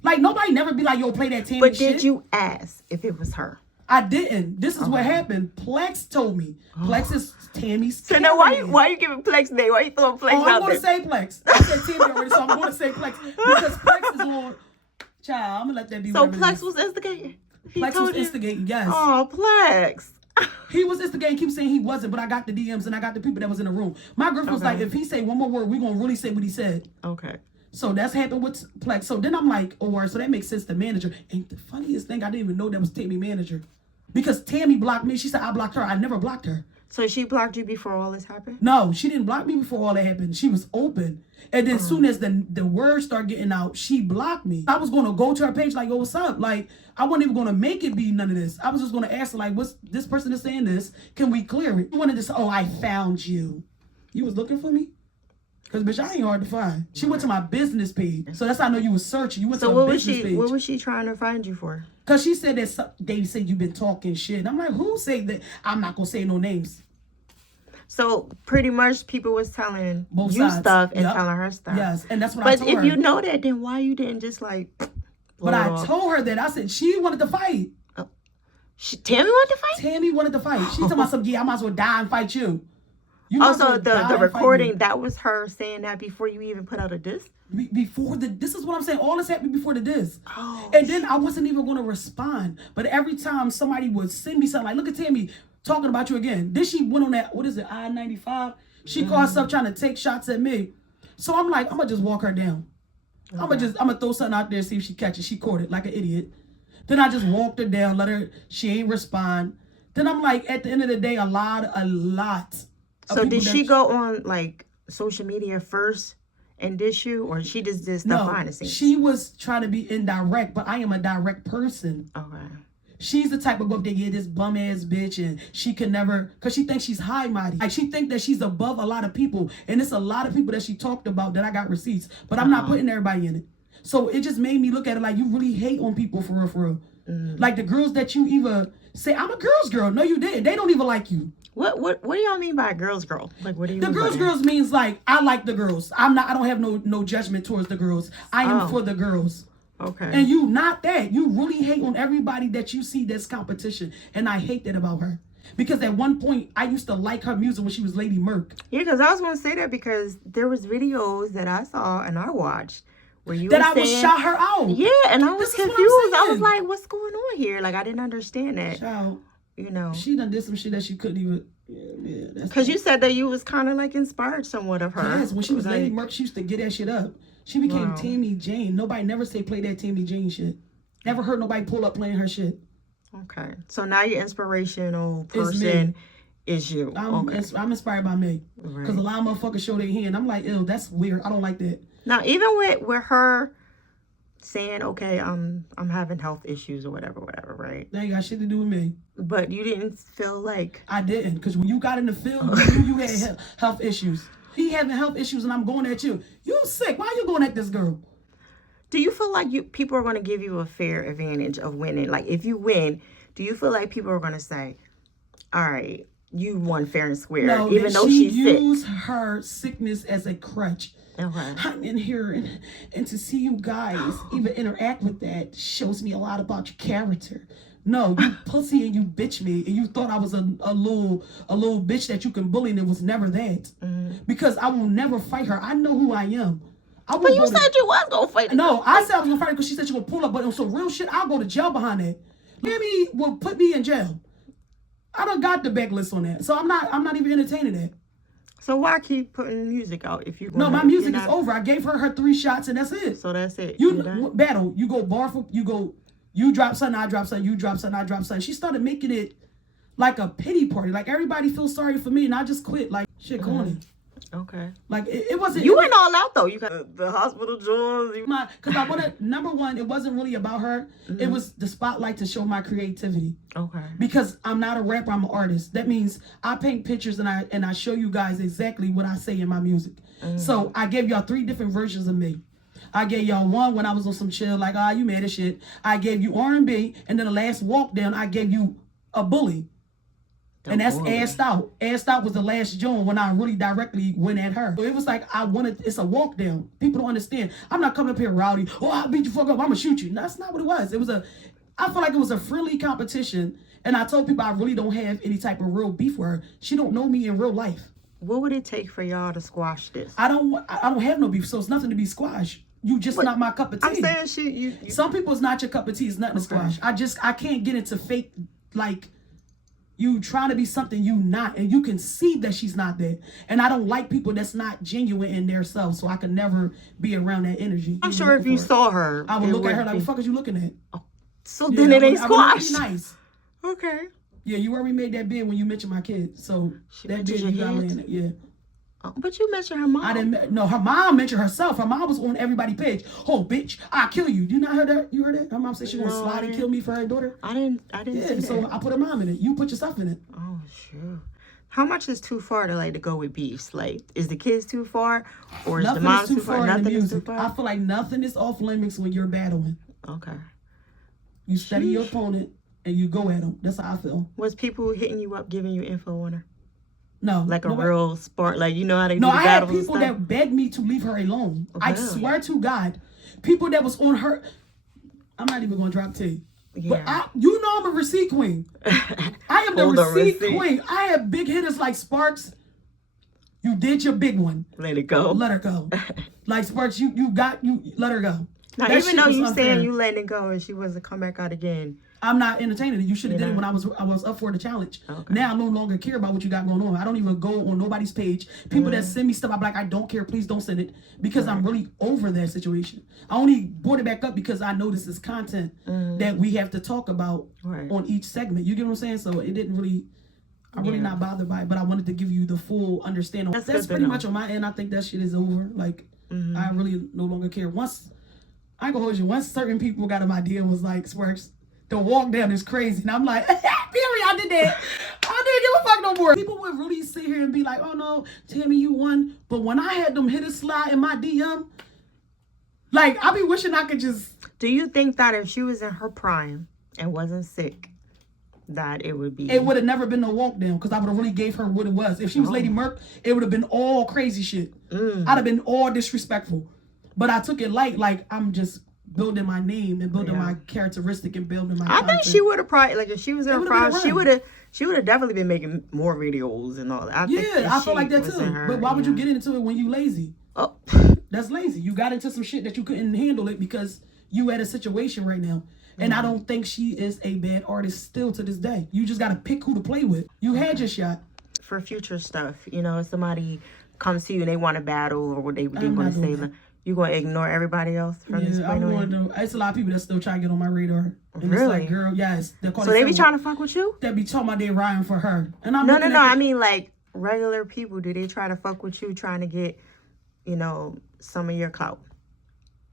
Like nobody never be like, yo, play that Tammy shit. But did you ask if it was her? I didn't. This is what happened. Plex told me. Plex is Tammy's. So now why you giving Plex name? Why you throwing Plex out there? I'm going to say Plex. I said Tammy already, so I'm going to say Plex. Because Plex is on. Child, I'm going to let that be. So Plex was instigating? Plex was instigating, yes. Oh, Plex. He was instigating, keep saying he wasn't, but I got the DMs and I got the people that was in the room. My girlfriend was like, if he say one more word, we're going to really say what he said. Okay. So that's happened with Plex. So then I'm like, oh, so that makes sense, the manager. And the funniest thing, I didn't even know that was Tammy manager. Because Tammy blocked me. She said, I blocked her. I never blocked her. So she blocked you before all this happened? No, she didn't block me before all that happened. She was open. And then as soon as the words start getting out, she blocked me. I was going to go to her page like, yo, what's up? Like, I wasn't even going to make it be none of this. I was just going to ask her, like, what's this person is saying this? Can we clear it? She wanted to say, oh, I found you. You was looking for me? Because, bitch, I ain't hard to find. She went to my business page. So that's how I know you was searching. You went to my business page. What was she trying to find you for? Because she said that they said you've been talking shit. And I'm like, who say that? I'm not going to say no names. So pretty much people was telling Both you sides. stuff and Yep. telling her stuff. Yes, and that's what I told her. But if you know that, then why you didn't just like... But I told her that. I said she wanted to fight. Tammy wanted to fight? Tammy wanted to fight. She told myself, yeah, I might as well die and fight you. Also, the recording, that was her saying that before you even put out a disc? This is what I'm saying. All this happened before the disc. Oh, and then I wasn't even going to respond. But every time somebody would send me something, like, look at Tammy talking about you again. Then she went on that, what is it, I-95? She called herself trying to take shots at me. So I'm like, I'm going to just walk her down. Okay. I'm going to throw something out there, see if she catches. She caught it like an idiot. Then I just walked her down, let her, she ain't respond. Then I'm like, at the end of the day, a lot. So did she go on like social media first and dish you, or she just did stuff behind the scenes? She was trying to be indirect, but I am a direct person. Okay. She's the type of go up there, yeah, this bum ass bitch, and she can never, because she thinks she's high mighty. Like, she think that she's above a lot of people, and it's a lot of people that she talked about that I got receipts, but I'm not putting everybody in it. So it just made me look at it like, you really hate on people for real. Like the girls that you either say, I'm a girl's girl. No, you didn't. They don't even like you. What do y'all mean by a girl's girl? Like, what do you mean? The girls means like, I like the girls. I don't have no judgment towards the girls. I am for the girls. Okay. And you not that. You really hate on everybody that you see that's competition. And I hate that about her. Because at one point, I used to like her music when she was Lady Merc. Yeah, because I was going to say that because there was videos that I saw and I watched where you that were I would saying, shout her out. Yeah, and I was confused. I was like, what's going on here? Like, I didn't understand that. Child, you know. She done did some shit that she couldn't even... Yeah, because you said that you was kind of like inspired somewhat of her. Yes, when she was like, Lady Merc, she used to get that shit up. She became Tammy Jane. Nobody never say play that Tammy Jane shit. Never heard nobody pull up playing her shit. Okay. So now your inspirational person is you. I'm inspired by me. Because a lot of motherfuckers show their hand. I'm like, ew, that's weird. I don't like that. Now, even with her saying, okay, I'm having health issues or whatever, right? That ain't got shit to do with me. But you didn't feel like... I didn't. Because when you got in the field, you had health issues. He having health issues and I'm going at you. You sick. Why are you going at this girl? Do you feel like people are going to give you a fair advantage of winning? Like, if you win, do you feel like people are going to say, all right, you won fair and square, no, even though she's sick? She used her sickness as a crutch. Okay. I'm in here, and to see you guys even interact with that shows me a lot about your character. No, you pussy and you bitch me, and you thought I was a little bitch that you can bully, and it was never that. Because I will never fight her. I know who I am. But you said you was gonna fight her. No, I said I was gonna fight her because she said she gonna pull up, but on some real shit, I'll go to jail behind that. Tammy will put me in jail. I done got the back list on that, so I'm not even entertaining that. So why keep putting music out if you? No, my music is over. I gave her 3 shots and that's it. So that's it. You battle. You go bar for you go. You drop something, I drop something. You drop something, I drop something. She started making it like a pity party. Like everybody feels sorry for me, and I just quit. Like shit, corny. Okay. Like it wasn't. You went all out though. You got the hospital jewels. Because I wanted, number one, it wasn't really about her. It was the spotlight to show my creativity. Okay. Because I'm not a rapper, I'm an artist. That means I paint pictures and I show you guys exactly what I say in my music. So I gave y'all 3 different versions of me. I gave y'all one when I was on some chill, like, you mad as shit. I gave you R&B, and then the last walk down, I gave you a bully. And that's Assed Out. Assed Out was the last joint when I really directly went at her. So it was like, it's a walk down. People don't understand. I'm not coming up here rowdy. Oh, I'll beat you fuck up. I'm going to shoot you. No, that's not what it was. I feel like it was a friendly competition. And I told people I really don't have any type of real beef with her. She don't know me in real life. What would it take for y'all to squash this? I don't have no beef, so it's nothing to be squashed. You just not my cup of tea. I'm saying Some people it's not your cup of tea. It's nothing to squash. I can't get into fake, like, you trying to be something you not, and you can see that she's not that. And I don't like people that's not genuine in their self, so I can never be around that energy. I'm sure if you saw her, I would look at her like, what the fuck is you looking at? Oh, so then it ain't squash. Nice. Okay. Yeah, you already made that bid when you mentioned my kid. So She that bid mentioned you your got kids? landed. Yeah. Oh, but you mentioned her mom. I didn't. No, her mom mentioned herself. Her mom was on everybody's page. Oh, bitch, I'll kill you. You not heard that? You heard that? Her mom said she gonna No, slide and kill me for her daughter. I didn't Yeah, see so that. I put her mom in it. You put yourself in it. Oh, sure. How much is too far to like to go with beefs? Like, is the kids too far, or is Nothing the mom is too far in the Nothing is too music. far. I feel like nothing is off limits when you're battling. Okay. You study your Sheesh. opponent and you go at them. That's how I feel. Was people hitting you up, giving you info on her? No, Like a nobody- real sport, like you know how they do No, the I had battles and people stuff? that begged me to leave her alone. I Really? swear to God, people that was on her. I'm not even gonna drop T. But Yeah. you know I'm a receipt queen. I am the Hold the receipt receipt. queen. I have big hitters like Sparkz. You did your big one. Let it go. Let her go. Like Sparkz, you let her go. Now, That even shit though was you unfair. saying you letting it go and she wasn't come back out again. I'm not entertaining it. You should have You did it know? when I was up for the challenge. Okay. Now I no longer care about what you got going on. I don't even go on nobody's page. People that send me stuff, I'm like, I don't care. Please don't send it because I'm really over that situation. I only brought it back up because I know this is content that we have to talk about Right. on each segment. You get what I'm saying? So it didn't really. I'm really not bothered by it, but I wanted to give you the full understanding. That's That's good to pretty know. much on my end. I think that shit is over. Like, I really no longer care. Once, I ain't gonna hold you, once certain people got in my DM was like, Sparkz, the walk down is crazy. And I'm like, period, I did that. I didn't give a fuck no more. People would really sit here and be like, oh no, Tammy, you won. But when I had them hitters slide in my DM, like, I be wishing I could just. Do you think that if she was in her prime and wasn't sick, that it would be? It would have never been no walk down because I would have really gave her what it was. If she was Lady Merc, it would have been all crazy shit. I'd have been all disrespectful. But I took it light, like I'm just building my name and building my characteristic and building my I content. think she would have probably, like, if she was in her would've been prime, around. she would have definitely been making more videos and all that. I think if Yeah, I feel she like that was too. in her, But why would you get into it when you lazy? Oh, That's lazy. You got into some shit that you couldn't handle it because you had a situation right now. And I don't think she is a bad artist still to this day. You just got to pick who to play with. You had your shot. for future stuff, you know, if somebody comes to you and they want to battle or what they I'm want not to doing say, that. you going to ignore everybody else from this Yeah, point I'm on? going to. It's a lot of people that still try to get on my radar. And Really? It's like, girl, yes. So they be trying to fuck with you? They be talking about they riding for her. And I'm No. looking at I mean, like, regular people, do they try to fuck with you trying to get, you know, some of your clout?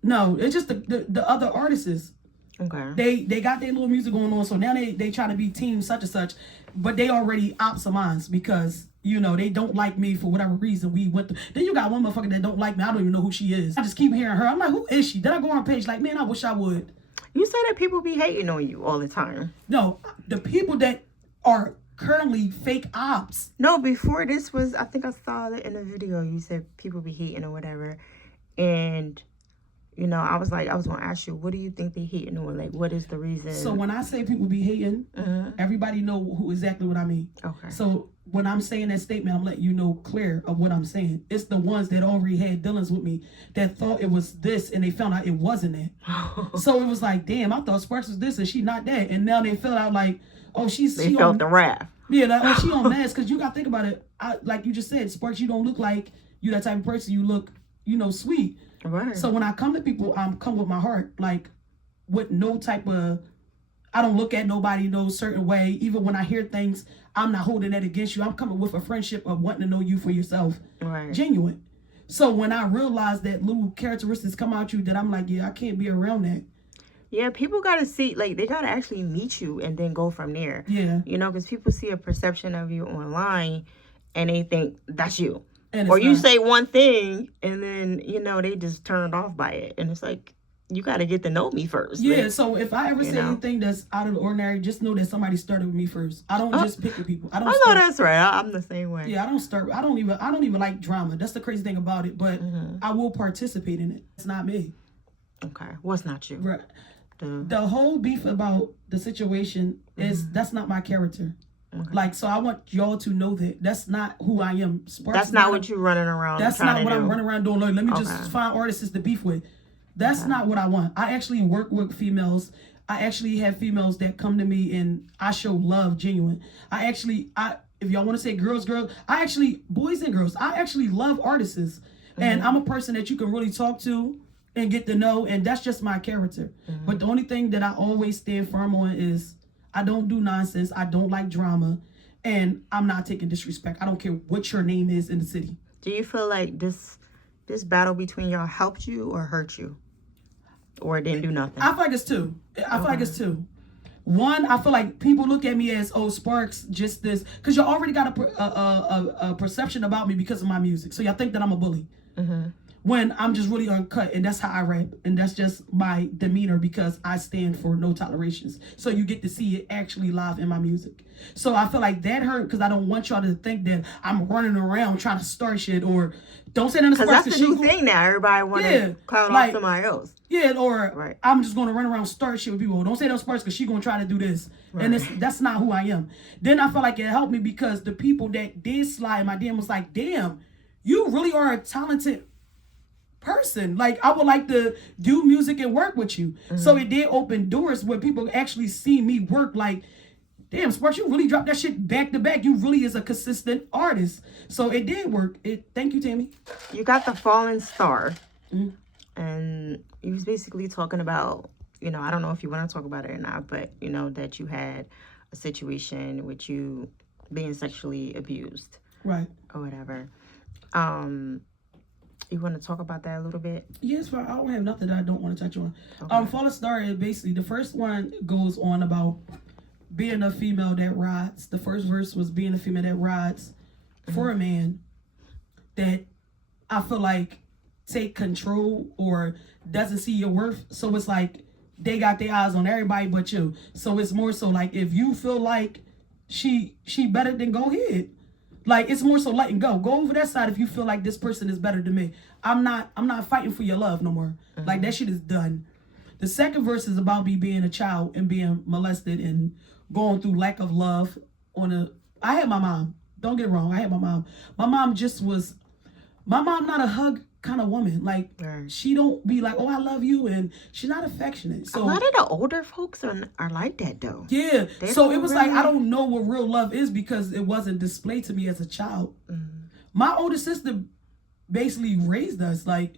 No, it's just the other artists. Okay. They got their little music going on, so now they try to be team such and such, but they already ops of mine because, you know, they don't like me for whatever reason we went through. Then you got one motherfucker that don't like me. I don't even know who she is. I just keep hearing her. I'm like, who is she? Then I go on her page like, man, I wish I would. You say that people be hating on you all the time. No, the people that are currently fake ops. No, before this was, I think I saw it in the video. You said people be hating or whatever. And, you know, I was going to ask you, what do you think they hating on? Like, what is the reason? So when I say people be hating, everybody know who exactly what I mean. Okay. So when I'm saying that statement, I'm letting you know clear of what I'm saying. It's the ones that already had dealings with me that thought it was this and they found out it wasn't that. So it was like, damn, I thought Sparkz was this and she not that. And now they felt out like, oh, They she felt on, the wrath. yeah, like, oh, she on mask. Because you got to think about it. Like you just said, Sparkz, you don't look like you that type of person. You look, you know, sweet. Right. So when I come to people, I'm come with my heart, like with no type of, I don't look at nobody no certain way. Even when I hear things, I'm not holding that against you. I'm coming with a friendship of wanting to know you for yourself. Right. Genuine. So when I realize that little characteristics come out you that I'm like, yeah, I can't be around that. Yeah, people got to see, like, they got to actually meet you and then go from there. Yeah. You know, because people see a perception of you online and they think that's you. And Or it's you not. say one thing and then, you know, they just turned off by it. And it's like, you got to get to know me first. Yeah, Like, so if I ever say know. anything that's out of the ordinary, just know that somebody started with me first. I don't just pick with people. I don't I know start- that's right. I'm the same way. Yeah, I don't even like drama. That's the crazy thing about it. But I will participate in it. It's not me. Okay. What's not you? Right. The- The whole beef about the situation is that's not my character. Okay. Like, so I want y'all to know that that's not who I am. Sparkz That's is not what you running around That's trying not to what do. I'm running around doing. Like, let me Okay. just find artists to beef with. That's not what I want. I actually work with females. I actually have females that come to me and I show love genuine. If y'all want to say girls, boys and girls, I actually love artists. And I'm a person that you can really talk to and get to know. And that's just my character. But the only thing that I always stand firm on is I don't do nonsense. I don't like drama. And I'm not taking disrespect. I don't care what your name is in the city. Do you feel like this battle between y'all helped you or hurt you? Or it didn't do nothing? I feel like it's two. I feel like it's two. One, I feel like people look at me as, oh, Sparkz, just this. Because you already got a perception about me because of my music. So y'all think that I'm a bully. Mm-hmm. When I'm just really uncut, and that's how I rap, and that's just my demeanor because I stand for no tolerations. So you get to see it actually live in my music. So I feel like that hurt because I don't want y'all to think that I'm running around trying to start shit or don't say nothing. Because that's the new thing now. Everybody want to call off somebody else. Yeah, or I'm just going to run around start shit with people. Don't say no Sparkz because she going to try to do this. Right. And that's not who I am. Then I felt like it helped me because the people that did slide in my DM was like, damn, you really are a talented person. Like, I would like to do music and work with you. Mm-hmm. So it did open doors where people actually see me work like, damn, Sparkz, you really dropped that shit back to back. You really is a consistent artist. So it did work. Thank you, Tammy. You got the Fallen Star. Mm-hmm. And you was basically talking about, you know, I don't know if you want to talk about it or not, but, you know, that you had a situation with you being sexually abused. Right. Or whatever. You want to talk about that a little bit? Yes, but I don't have nothing that I don't want to touch on. Okay. Fallen Star is basically, the first one goes on about being a female that rides. The first verse was being a female that rides for a man that I feel like take control or doesn't see your worth. So it's like they got their eyes on everybody but you. So it's more so like if you feel like she better, then go ahead. Like, it's more so letting go. Go over that side if you feel like this person is better than me. I'm not fighting for your love no more. Mm-hmm. Like, that shit is done. The second verse is about me being a child and being molested and going through lack of love. I had my mom. Don't get it wrong. I had my mom. My mom not a hug kind of woman. Like, she don't be like, oh, I love you, and she's not affectionate. So a lot of the older folks are like that though. Yeah. So it was really... like I don't know what real love is because it wasn't displayed to me as a child. Mm-hmm. My older sister basically raised us like,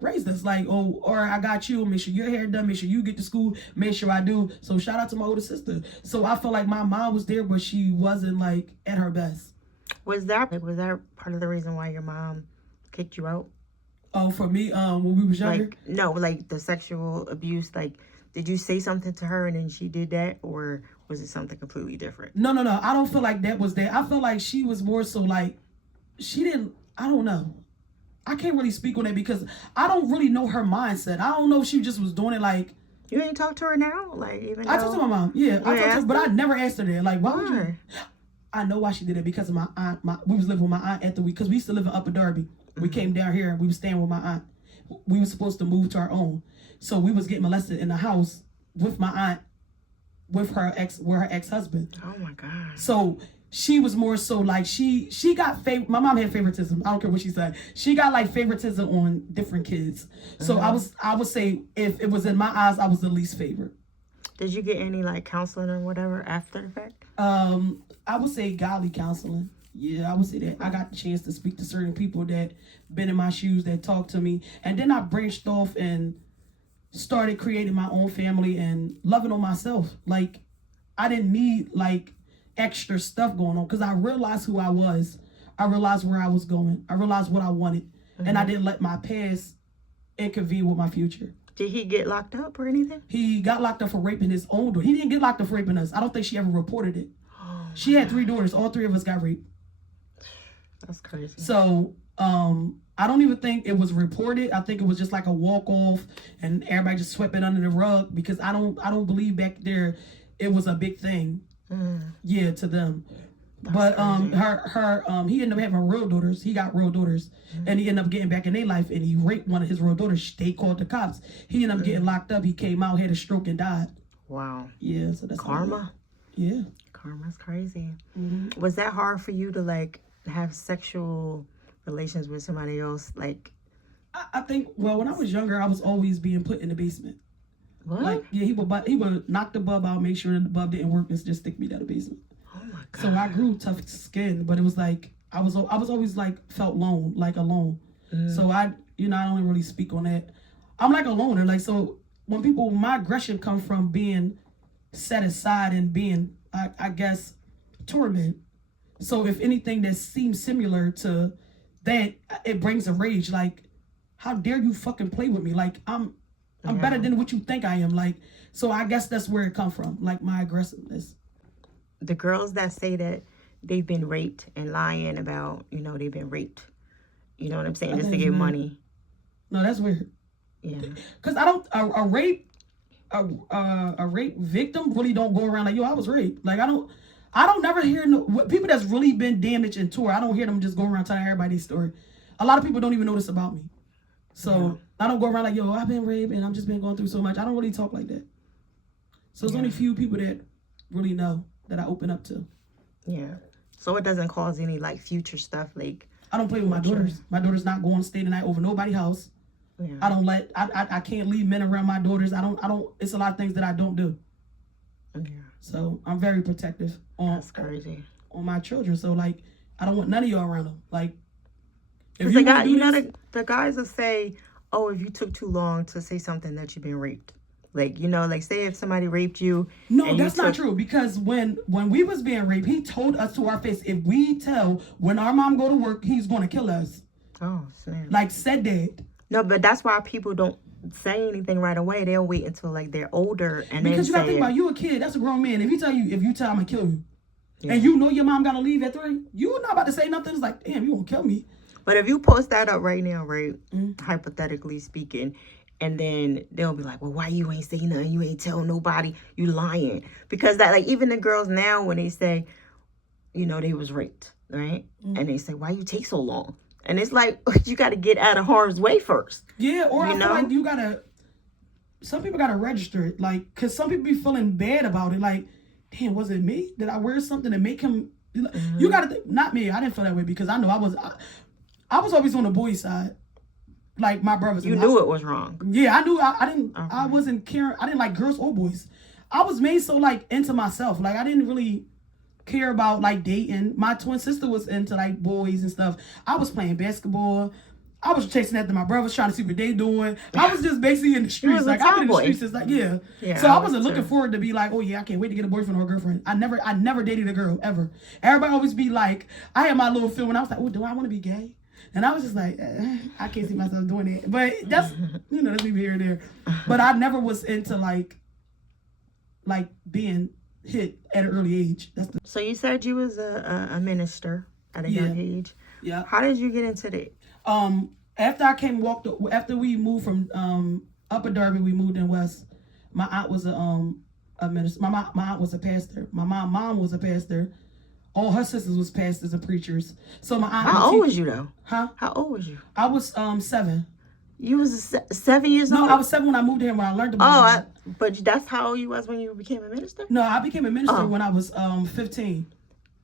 oh, or I got you, make sure your hair done, make sure you get to school, make sure I do. So shout out to my older sister. So I felt like my mom was there, but she wasn't like at her best. Was that part of the reason why your mom kicked you out? Oh, for me, when we was younger? Like, no, like the sexual abuse, like, did you say something to her and then she did that? Or was it something completely different? No. I don't feel like that was that. I felt like she was more so like, I don't know. I can't really speak on that because I don't really know her mindset. I don't know if she just was doing it like. You ain't talk to her now? Like, even I talked to my mom. Yeah, I talked to her, but I never asked her that. Like, why would you? I know why she did it because of my aunt. We was living with my aunt because we used to live in Upper Darby. We came down here and we was staying with my aunt. We were supposed to move to our own. So we was getting molested in the house with my aunt, with her ex-husband. Oh my God. So she was more so like, she got my mom had favoritism. I don't care what she said. She got like favoritism on different kids. So I would say if it was in my eyes, I was the least favorite. Did you get any like counseling or whatever after the fact? I would say godly counseling. Yeah, I would say that. I got the chance to speak to certain people that been in my shoes that talked to me. And then I branched off and started creating my own family and loving on myself. Like, I didn't need like extra stuff going on because I realized who I was. I realized where I was going. I realized what I wanted. Mm-hmm. And I didn't let my past intervene with my future. Did he get locked up or anything? He got locked up for raping his own daughter. He didn't get locked up for raping us. I don't think she ever reported it. She had 3 daughters. All 3 of us got raped. That's crazy. So, I don't even think it was reported. I think it was just like a walk off and everybody just swept it under the rug because I don't believe back there it was a big thing. Yeah, to them. That's but crazy. He ended up having real daughters. He got real daughters. And he ended up getting back in their life and he raped one of his real daughters. They called the cops. He ended up getting locked up. He came out, had a stroke and died. Wow. Yeah, so that's karma. Yeah. Karma's crazy. Mm-hmm. Was that hard for you to like have sexual relations with somebody else? Like, I think, well, when I was younger, I was always being put in the basement. What? Like, yeah, he would knock the bub out, make sure the bub didn't work, and just stick me down the basement. Oh my God. So I grew tough skin, but it was like I was always like felt alone. So I don't really speak on that. I'm like a loner. Like, so when my aggression comes from being set aside and being, I guess, torment. So if anything that seems similar to that, it brings a rage. Like, how dare you fucking play with me? Like, I'm better than what you think I am. Like, so I guess that's where it comes from. Like, my aggressiveness. The girls that say that they've been raped and lying about, they've been raped. You know what I'm saying? Just to get money. No, that's weird. Yeah. Because a rape victim really don't go around like, yo, I was raped. Like, I don't never hear people that's really been damaged and tore. I don't hear them just go around telling everybody this story. A lot of people don't even know this about me. So I don't go around like, yo, I've been raped and I've just been going through so much. I don't really talk like that. So there's only few people that really know that I open up to. Yeah. So it doesn't cause any like future stuff. Like, I don't play with my daughters. My daughter's not going to stay the night over nobody's house. Yeah. I can't leave men around my daughters. I don't, it's a lot of things that I don't do. Yeah. So I'm very protective That's crazy. On my children. So like, I don't want none of y'all around them. Like, if the guys will say, oh, if you took too long to say something that you've been raped. Like, like say if somebody raped you. No, that's not true. Because when we was being raped, he told us to our face, if we tell when our mom go to work, he's going to kill us. Oh, Sam. Like, said that. No, but that's why people don't say anything right away. They'll wait until like they're older and because you gotta think about, you a kid, that's a grown man. If you tell I'm gonna kill you, and you know your mom gotta leave at 3, you're not about to say nothing. It's like, damn, you gonna kill me. But if you post that up right now, right, hypothetically speaking, and then they'll be like, well, why you ain't say nothing? You ain't tell nobody. You lying. Because that, like, even the girls now, when they say, they was raped, right? And they say, why you take so long? And it's like, you got to get out of harm's way first. Yeah, or I feel like you got to, some people got to register it. Like, because some people be feeling bad about it. Like, damn, was it me? Did I wear something to make him? You got to, not me. I didn't feel that way because I know I was always on the boys' side. Like, my brothers. You knew it was wrong. Yeah, I knew. I didn't, I wasn't caring. I didn't like girls or boys. I was made so, like, into myself. Like, I didn't really care about like dating. My twin sister was into like boys and stuff. I was playing basketball. I was chasing after my brothers, trying to see what they doing. I was just basically in the streets. Like, I've been in the streets since, like, yeah. So I wasn't looking forward to be like, oh yeah, I can't wait to get a boyfriend or a girlfriend. I never dated a girl ever. Everybody always be like, I had my little film when I was like, oh, do I want to be gay? And I was just like, I can't see myself doing it. But that's, that's me here and there. But I never was into like being hit at an early age. So you said you was a minister at a young age. Yeah. How did you get into that? After we moved from Upper Derby, we moved in West. My aunt was a minister. My aunt was a pastor. My mom was a pastor. All her sisters was pastors and preachers. So my aunt. How old was you though? Huh? How old was you? I was 7. You was 7 years old? No, I was 7 when I moved here when I learned about it. But that's how old you was when you became a minister? No, I became a minister when I was 15.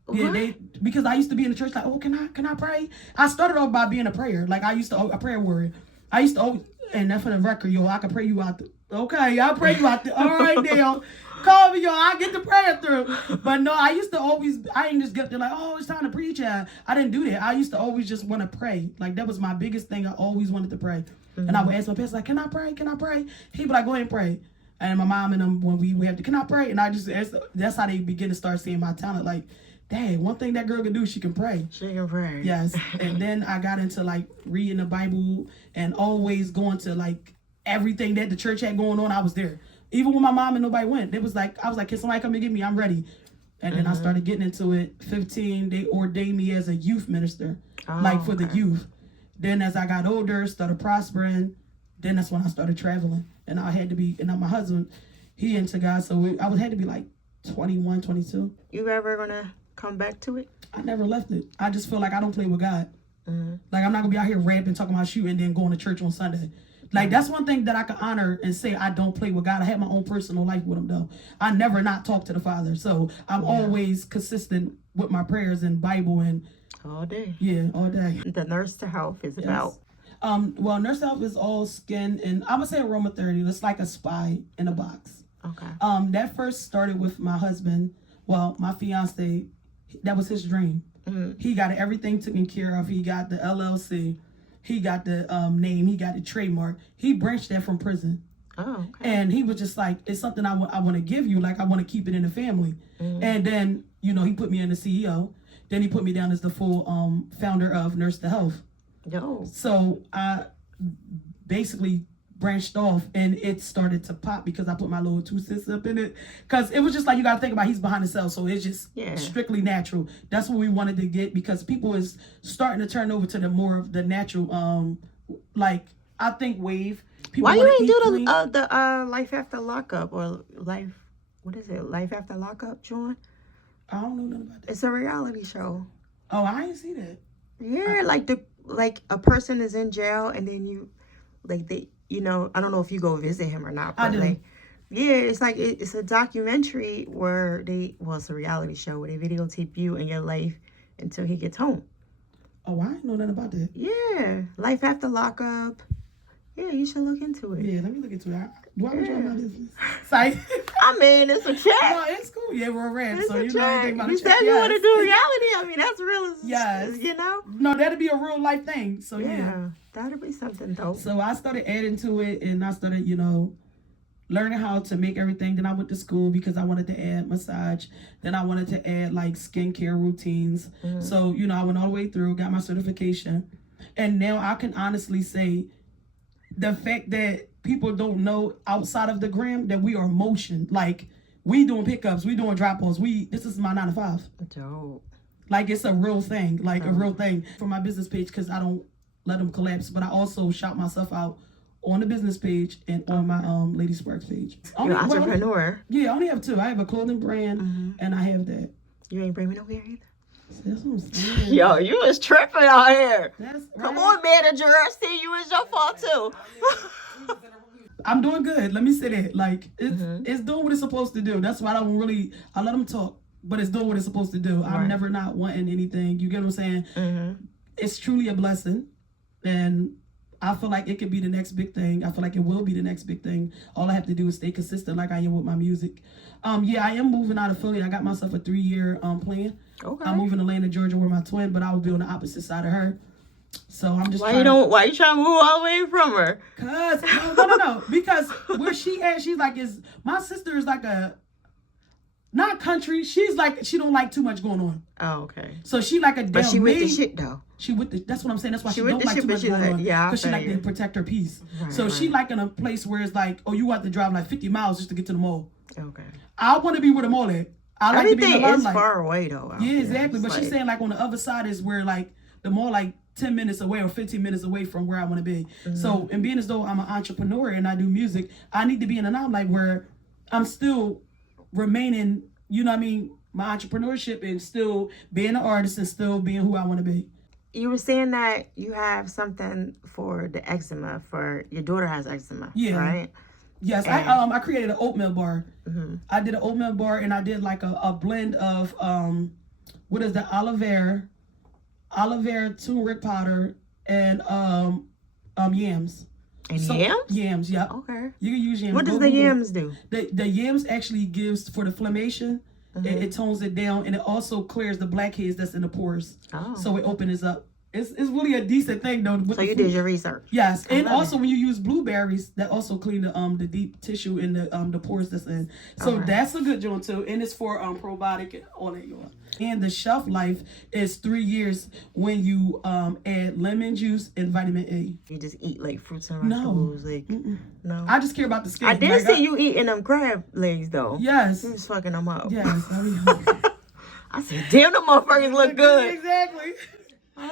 What? Yeah, because I used to be in the church like, oh, can I pray? I started off by being a prayer. Like, I used to, a prayer warrior. I used to always, and that's for the record, yo, I can pray you out. Okay, I'll pray you out. All right, Dale. Call me, yo, I get the prayer through. But no, I used to always, I didn't just get there like, oh, it's time to preach. I didn't do that. I used to always just want to pray. Like, that was my biggest thing. I always wanted to pray. And I would ask my pastor, like, can I pray? Can I pray? He'd be like, go ahead and pray. And my mom and them, when we have to, can I pray? And I just asked, that's how they begin to start seeing my talent. Like, dang, one thing that girl can do, she can pray. She can pray. Yes. And then I got into like reading the Bible and always going to like everything that the church had going on. I was there. Even when my mom and nobody went, it was like, I was like, can somebody come and get me? I'm ready. And then I started getting into it. 15, they ordained me as a youth minister, for the youth. Then as I got older, started prospering. Then that's when I started traveling. And I had to be, and my husband, he into God. So I had to be like 21, 22. You ever gonna come back to it? I never left it. I just feel like I don't play with God. Like, I'm not gonna be out here rapping, talking about shooting, and then going to church on Sunday. Like, that's one thing that I can honor and say I don't play with God. I have my own personal life with him, though. I never not talk to the Father. So I'm always consistent with my prayers and Bible and all day. Yeah, all day. The Nurse to Health is about. Well, Nurse to Health is all skin, and I'm gonna say aromatherapy. It's like a spy in a box. Okay. That first started with my husband. Well, my fiance. That was his dream. He got everything taken care of. He got the LLC. He got the name. He got the trademark. He branched that from prison. Oh, okay. And he was just like, it's something I want to give you. Like, I want to keep it in the family. Mm-hmm. And then, you know, he put me in the CEO. Then he put me down as the full founder of Nurse to Health. Yo. So I basically branched off, and it started to pop because I put my little 2 cents up in it. Because it was just like, you got to think about, he's behind the cell, so it's just strictly natural. That's what we wanted to get, because people is starting to turn over to the more of the natural, like, I think wave. People Why you ain't do clean. the Life After Lockup or Life, what is it? Life After Lockup, John? I don't know nothing about that. It's a reality show. Oh, I ain't see that. Yeah, like a person is in jail, and then you, like, they, you know, I don't know if you go visit him or not, but I do. like, yeah, it's like it's a documentary where it's a reality show where they videotape you and your life until he gets home. Oh, I ain't know nothing about that. Yeah, Life After Lockup. Yeah, you should look into it. Yeah, let me look into it. Do I enjoy my business? Sorry. I mean, it's a check. No, it's cool. Yeah, we're a rap, It's so a you know anything check. about You a check. said you want to do reality. I mean, that's real. Yes. You know? No, that'd be a real life thing. So Yeah, that'd be something dope. So I started adding to it, and I started, you know, learning how to make everything. Then I went to school because I wanted to add massage. Then I wanted to add like skincare routines. Mm-hmm. So, you know, I went all the way through, got my certification. And now I can honestly say the fact that people don't know outside of the gram that we are motion. Like, we doing pickups, we doing drop-offs. This is my 9 to 5. Dope. Like, it's a real thing, like a real thing for my business page, because I don't let them collapse. But I also shout myself out on the business page and on my Lady Sparkz page. You're an entrepreneur. I only have 2. I have a clothing brand, and I have that. You ain't bring me nowhere either. That's what I'm saying. Yo, you was tripping out here. Come right. on, manager. I see you. It's your fault too. I'm doing good. Let me say that. Like, it's doing what it's supposed to do. That's why I let them talk, but it's doing what it's supposed to do. Right. I'm never not wanting anything. You get what I'm saying? Mm-hmm. It's truly a blessing. And I feel like it could be the next big thing. I feel like it will be the next big thing. All I have to do is stay consistent like I am with my music. I am moving out of Philly. I got myself a 3-year plan. Okay. I'm moving to Atlanta, Georgia with my twin, but I will be on the opposite side of her. So I'm just why you trying to move all the way from her? Cause no. Because where she at, she's like, my sister is like not country. She's like, she don't like too much going on. Oh, okay. So she like a damn. But she with the shit though. That's what I'm saying. That's why she don't like too much going on. Yeah, because she like to protect her peace. Right, so she like in a place where it's like, oh, you have to drive like 50 miles just to get to the mall. Okay. I want to be where the mall at. I like everything to be in the is far away though. Yeah, exactly. But she's saying like on the other side is where like the mall like 10 minutes away or 15 minutes away from where I want to be. Mm-hmm. So, and being as though I'm an entrepreneur and I do music, I need to be in an outlet where I'm still remaining, you know what I mean, my entrepreneurship and still being an artist and still being who I want to be. You were saying that you have something for the eczema, for your daughter has eczema, right? Yes, and I created an oatmeal bar. Mm-hmm. I did an oatmeal bar and I did like a blend of, what is the aloe vera, turmeric powder, and yams. And yams? Yams, yeah. Okay. You can use yams. What does the yams do? The yams actually gives for the inflammation. Mm-hmm. It tones it down, and it also clears the blackheads that's in the pores. Oh. So it opens up. It's really a decent thing though. So you did your research. Yes, and also when you use blueberries, that also clean the deep tissue in the pores that's in. So that's a good joint too, and it's for probiotic and all that. And the shelf life is 3 years when you add lemon juice and vitamin A. You just eat like fruits and vegetables, no. I just care about the skin. I did see you eating them crab legs though. Yes, you was fucking them up. Yes, I said, damn, them motherfuckers look good. Exactly.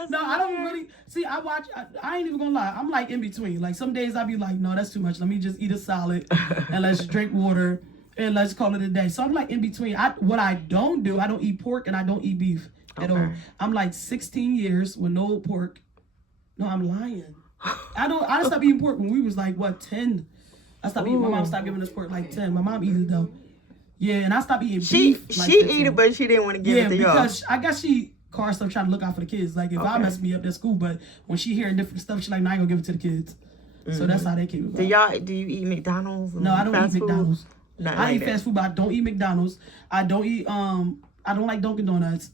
No, I don't really see. I ain't even gonna lie. I'm like in between. Like some days I be like, no, that's too much. Let me just eat a salad and let's drink water and let's call it a day. So I'm like in between. What I don't do, I don't eat pork and I don't eat beef at all. I'm like 16 years with no pork. No, I'm lying. I stopped eating pork when we was like 10. I stopped eating. My mom stopped giving us pork like 10. My mom eats it though. Yeah, and I stopped eating beef. She eat it, but she didn't want to give it to y'all. Yeah, because I guess she. Car stuff trying to look out for the kids. Like if I mess me up, that's cool. But when she hearing different stuff, she like, nah, I ain't gonna give it to the kids. Mm-hmm. So that's how they came about. Do you eat McDonald's? No, I don't eat McDonald's. I eat that. fast food, but I don't eat McDonald's. I don't eat I don't like Dunkin' Donuts.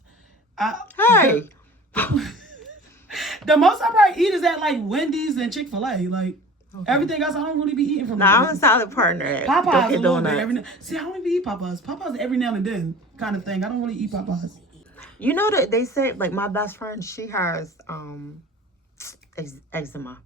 The most I probably eat is at like Wendy's and Chick-fil-A. Like Okay. Everything else, I don't really be eating from. I'm a solid partner. Popeyes a Dunkin' little bit. Donuts. See, I don't even eat Popeyes. Popeyes every now and then kind of thing. I don't really eat Popeyes. You know that they say, like, my best friend, she has eczema.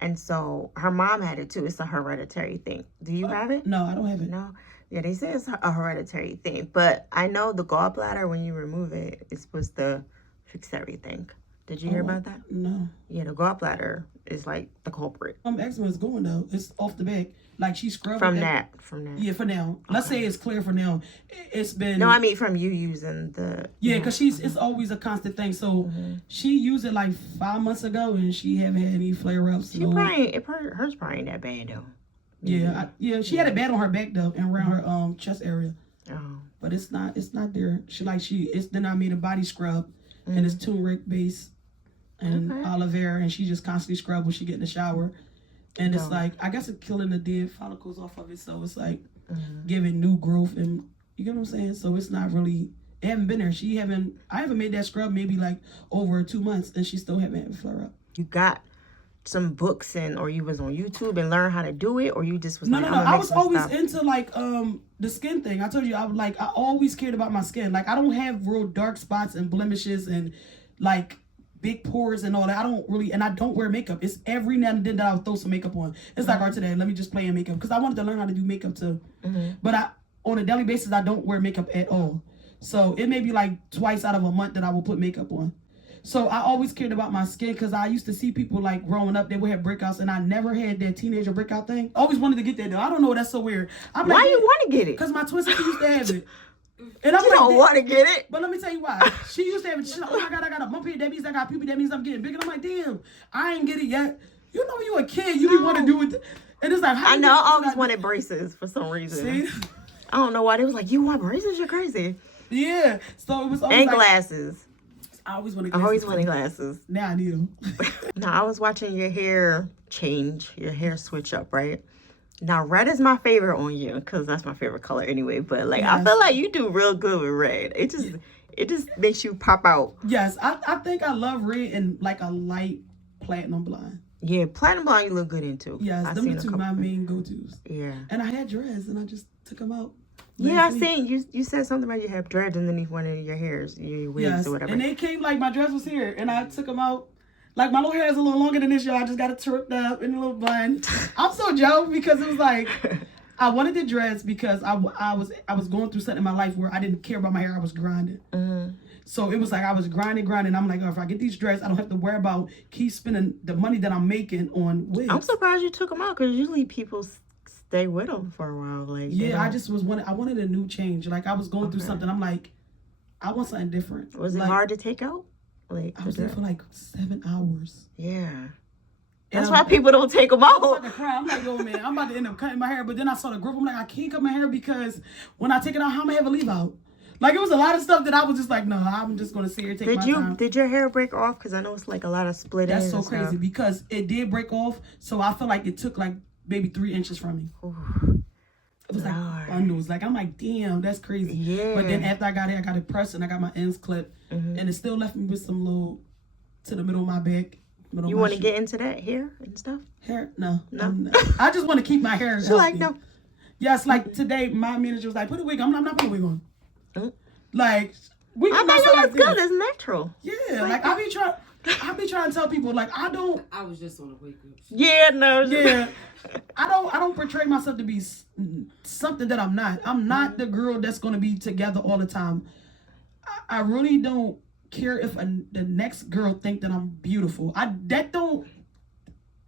And so her mom had it too. It's a hereditary thing. Do you have it? No, I don't have it. No. Yeah, they say it's a hereditary thing. But I know the gallbladder, when you remove it, it's supposed to fix everything. Did you hear about that? No. Yeah, the gallbladder is like the culprit. Eczema is going though. It's off the back. Like she scrubbed From that. that. Yeah, for now. Okay. Let's say it's clear for now. It's been. No, I mean from you using the. Yeah, because it's always a constant thing. So she used it like 5 months ago, and she haven't had any flare ups. Hers probably ain't that bad though. Yeah, she had it bad on her back though, and around her chest area. Oh. But it's not there. Then I made a body scrub, and it's turmeric based and aloe vera, and she just constantly scrub when she get in the shower. And it's like, I guess it's killing the dead follicles off of it. So it's like giving new growth, and you get what I'm saying? So it's not really, it haven't been there. I haven't made that scrub maybe like over 2 months, and she still haven't had a flare up. You got some books or you was on YouTube and learned how to do it, or you just was No. I was always into like the skin thing. I told you, I always cared about my skin. Like I don't have real dark spots and blemishes and like big pores and all that. And I don't wear makeup. It's every now and then that I'll throw some makeup on. It's like, today, let me just play in makeup. Because I wanted to learn how to do makeup too. But on a daily basis, I don't wear makeup at all. So it may be like twice out of a month that I will put makeup on. So I always cared about my skin because I used to see people like growing up, they would have breakouts, and I never had that teenager breakout thing. I always wanted to get that though. I don't know, that's so weird. Why you want to get it? Because my twin sister used to have it. And I'm you don't want to get it. But let me tell you why. She used to have it. She's like, oh my God, I got a bump here. That means I got puberty. That means I'm getting big. And I'm like, damn, I ain't get it yet. You know when you a kid, you be want to do it. And it's like, I know, I always wanted braces for some reason. See? I don't know why. They was like, you want braces? You're crazy. Yeah. So it was always and like, glasses. I always wanted glasses. I always wanted glasses. Now I need them. Now, I was watching your hair change, your hair switch up, right? Now, red is my favorite on you because that's my favorite color anyway. But like, I feel like you do real good with red. It just makes you pop out. Yes, I think I love red and like a light platinum blonde. Yeah, platinum blonde you look good into. Yes, them are two my main go-tos. Yeah. And I had dreads and I just took them out. Yeah, I seen you said something about you have dreads underneath one of your hairs, your wigs or whatever. And they came like my dress was here and I took them out. Like my little hair is a little longer than this, y'all. I just got it tripped up in a little bun. I'm so joke because it was like I wanted the dress because I was going through something in my life where I didn't care about my hair. I was grinding. So it was like I was grinding. I'm like, oh, if I get these dreads, I don't have to worry about keep spending the money that I'm making on wigs. I'm surprised you took them out because usually people stay with them for a while. Like I wanted a new change. Like I was going through something. I'm like, I want something different. Was it hard to take out? Like I was there for like 7 hours. Yeah. That's why people don't take them out. I'm about to cry. I'm like, oh man, I'm about to end up cutting my hair. But then I saw the growth. I'm like, I can't cut my hair because when I take it out, how am I have a leave out? Like it was a lot of stuff that I was just like, no, I'm just gonna sit here and take my time. Did your hair break off? Because I know it's like a lot of splitting. That's so crazy because it did break off. So I feel like it took like maybe 3 inches from me. Ooh. It was like bundles. Like I'm like, damn, that's crazy. Yeah. But then after I got it, I got it pressed and I got my ends clipped, and it still left me with some little to the middle of my back. You want to get into that hair and stuff? Hair? No. I just want to keep my hair healthy. Like no. Yes, like today, my manager was like, "Put a wig on." I'm not putting a wig on. Like, I know you look good. It's natural. Yeah, like I be trying to tell people like I was just on a wake up. Yeah, no. Yeah. I don't portray myself to be something that I'm not. I'm not the girl that's going to be together all the time. I really don't care if the next girl think that I'm beautiful. It don't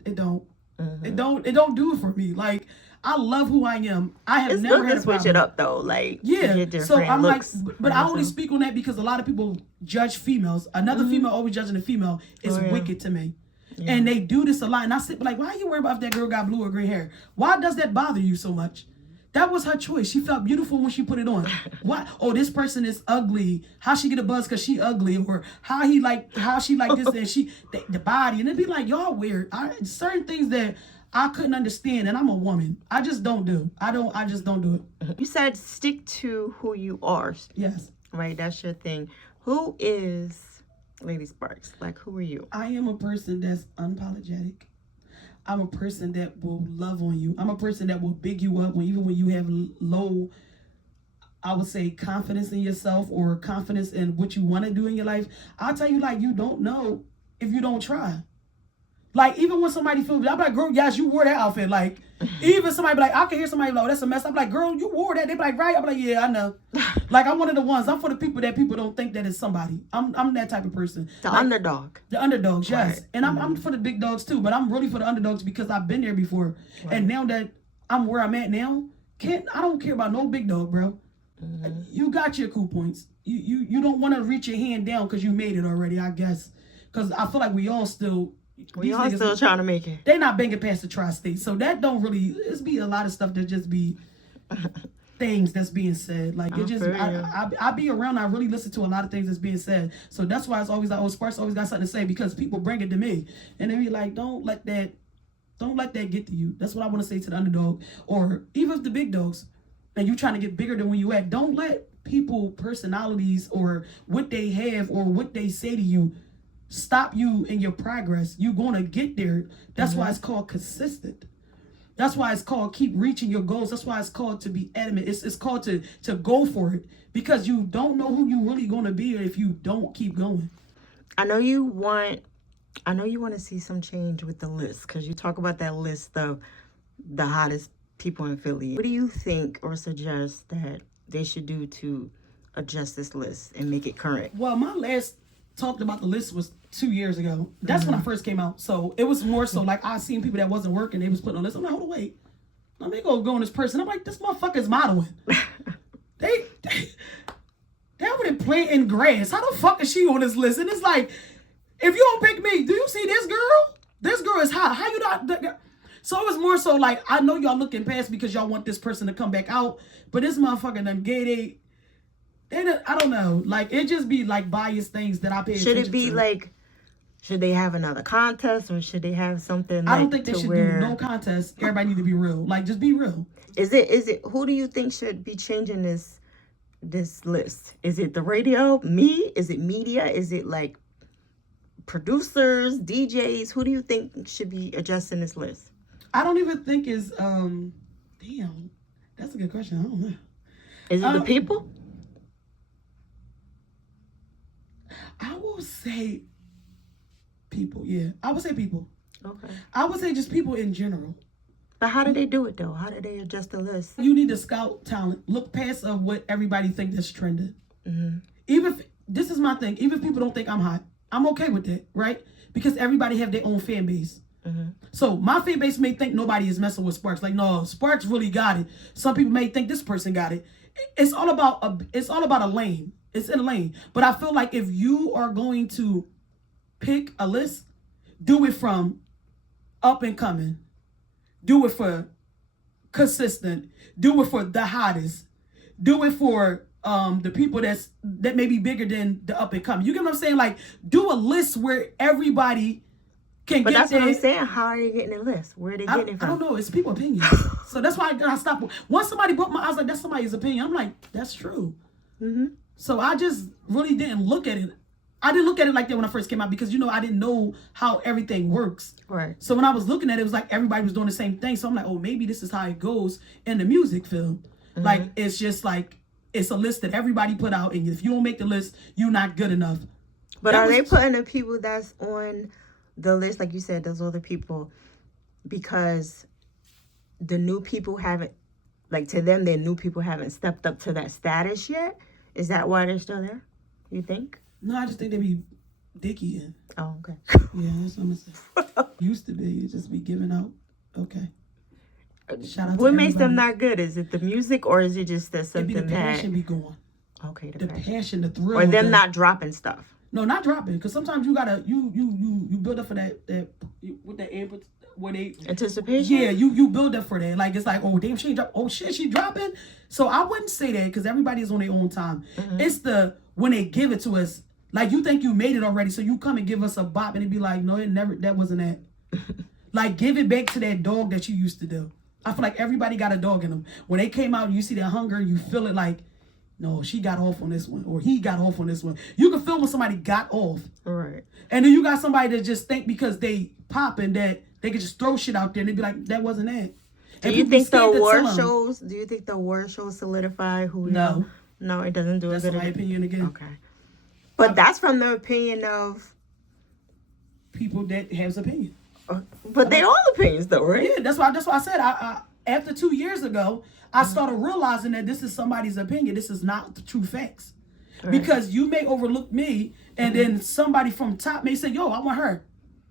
do it for me. Like I love who I am. I have never had a problem. Switch it up though, like So I'm like, but I only speak on that because a lot of people judge females. Another female always judging a female is wicked to me. Yeah. And they do this a lot. And I sit like, why are you worried about if that girl got blue or green hair? Why does that bother you so much? That was her choice. She felt beautiful when she put it on. What? Oh, this person is ugly. How she get a buzz because she ugly? Or how she like this and the body. And it'd be like, y'all weird. Certain things that I couldn't understand, and I'm a woman. I just don't do. I just don't do it. You said stick to who you are. Yes. Right, that's your thing. Who is Lady Sparkz? Like, who are you? I am a person that's unapologetic. I'm a person that will love on you. I'm a person that will big you up even when you have low, I would say, confidence in yourself or confidence in what you want to do in your life. I'll tell you, like, you don't know if you don't try. Like, even when somebody feels, I'm like, girl, yes, you wore that outfit. Like, even somebody be like, I can hear somebody like, oh, that's a mess. I'm like, girl, you wore that. They be like, right? I'm like, yeah, I know. Like, I'm one of the ones. I'm for the people that people don't think that is somebody. I'm that type of person. The like, underdog. The underdogs, yes. Right. And I'm for the big dogs too, but I'm really for the underdogs because I've been there before. Right. And now that I'm where I'm at now, I don't care about no big dog, bro. Mm-hmm. You got your cool points. You don't want to reach your hand down because you made it already, I guess. Because I feel like we all still trying to make it. They're not banging past the tri-state. So that don't really, it's be a lot of stuff that just be things that's being said. Like, it just, I be around, I really listen to a lot of things that's being said. So that's why it's always like, oh, Sparkz always got something to say, because people bring it to me. And they be like, don't let that get to you. That's what I want to say to the underdog. Or even the big dogs, and you trying to get bigger than when you at, don't let people personalities or what they have or what they say to you stop you in your progress. You're going to get there. That's why it's called consistent. That's why it's called keep reaching your goals. That's why it's called to be adamant. It's called to go for it, because you don't know who you really going to be if you don't keep going. I know you want to see some change with the list, because you talk about that list of the hottest people in Philly. What do you think or suggest that they should do to adjust this list and make it current? Well, my last talked about the list was 2 years ago. That's when I first came out. So it was more so like I seen people that wasn't working. They was putting on the list. I'm like, hold on, wait. Let me go on this person. I'm like, this motherfucker's modeling. they over there planting grass. How the fuck is she on this list? And it's like, if you don't pick me, do you see this girl? This girl is hot. How you not? So it was more so like, I know y'all looking past because y'all want this person to come back out, but this motherfucker done gay. I don't know. Like, it just be like biased things that I pay attention to. Should it be like, should they have another contest, or should they have something like, I don't think they should do no contest. Everybody need to be real. Like, just be real. Is it who do you think should be changing this list? Is it the radio? Me? Is it media? Is it like producers, DJs? Who do you think should be adjusting this list? I don't even think is damn. That's a good question. I don't know. Is it the people? I will say people, yeah. I would say people. Okay. I would say just people in general. But how do they do it, though? How do they adjust the list? You need to scout talent. Look past of what everybody think that's trending. Mm-hmm. Even if, this is my thing, even if people don't think I'm hot, I'm okay with that, right? Because everybody have their own fan base. Mm-hmm. So my fan base may think nobody is messing with Sparkz. Like, no, Sparkz really got it. Some people may think this person got it. It's all about a lane. It's in a lane. But I feel like if you are going to pick a list, do it from up and coming. Do it for consistent. Do it for the hottest. Do it for the people that may be bigger than the up and coming. You get what I'm saying? Like, do a list where everybody can but get that's there. what I'm saying. How are they getting a list? Where are they getting it from? I don't know. It's people's opinion. So that's why I stopped. Once somebody broke my eyes, like, that's somebody's opinion. I'm like, that's true. Mm-hmm. So I just really didn't look at it. I didn't look at it like that when I first came out, because, I didn't know how everything works. Right. So when I was looking at it, it was like everybody was doing the same thing. So I'm like, oh, maybe this is how it goes in the music field. Mm-hmm. Like, it's just like, it's a list that everybody put out, and if you don't make the list, you're not good enough. But are they putting the people that's on the list, like you said, those other people, because the new people haven't, like, to them, their new people haven't stepped up to that status yet? Is that why they're still there, you think? No, I just think they be dicky. Oh, okay. Yeah, that's what I'm gonna say. Used to be, you just be giving out. Okay. Shout out what to makes everybody. them not good? Is it the music, or is it just that something the passion be going? Okay, the passion, the thrill, or them not dropping stuff. No, not dropping, because sometimes you gotta you build up for that with that input where they anticipation. Yeah, you build up for that. Like, it's like, oh damn, she dropped. Oh shit, she dropping. So I wouldn't say that, because everybody's on their own time. Mm-hmm. It's when they give it to us. Like, you think you made it already, so you come and give us a bop, and it be like, no, it never. That wasn't that. Like, give it back to that dog that you used to do. I feel like everybody got a dog in them. When they came out, and you see that hunger, you feel it like, no, she got off on this one, or he got off on this one. You can feel when somebody got off. Right. And then you got somebody that just think because they popping that They could just throw shit out there and they'd be like, that wasn't it. Do you think the award shows? Do you think the award shows solidify who? No, no, it doesn't do it. That's my opinion again. Okay, but that's from the opinion of people that has opinion. But they all opinions though, right? Yeah, that's why I said I after 2 years ago, I started realizing that this is somebody's opinion. This is not the true facts. Right. Because you may overlook me, and then somebody from top may say, "Yo, I want her."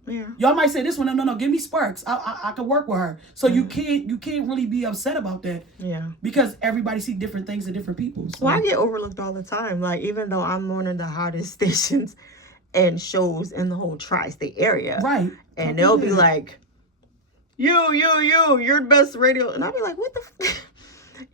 Yeah. Y'all might say this one, no, give me Sparkz. I can work with her. So you can't really be upset about that. Yeah. Because everybody see different things in different people. So. Well, I get overlooked all the time. Like, even though I'm one of the hottest stations and shows in the whole tri-state area. Right. And they'll be like, you're the best radio. And I'll be like, what the f-?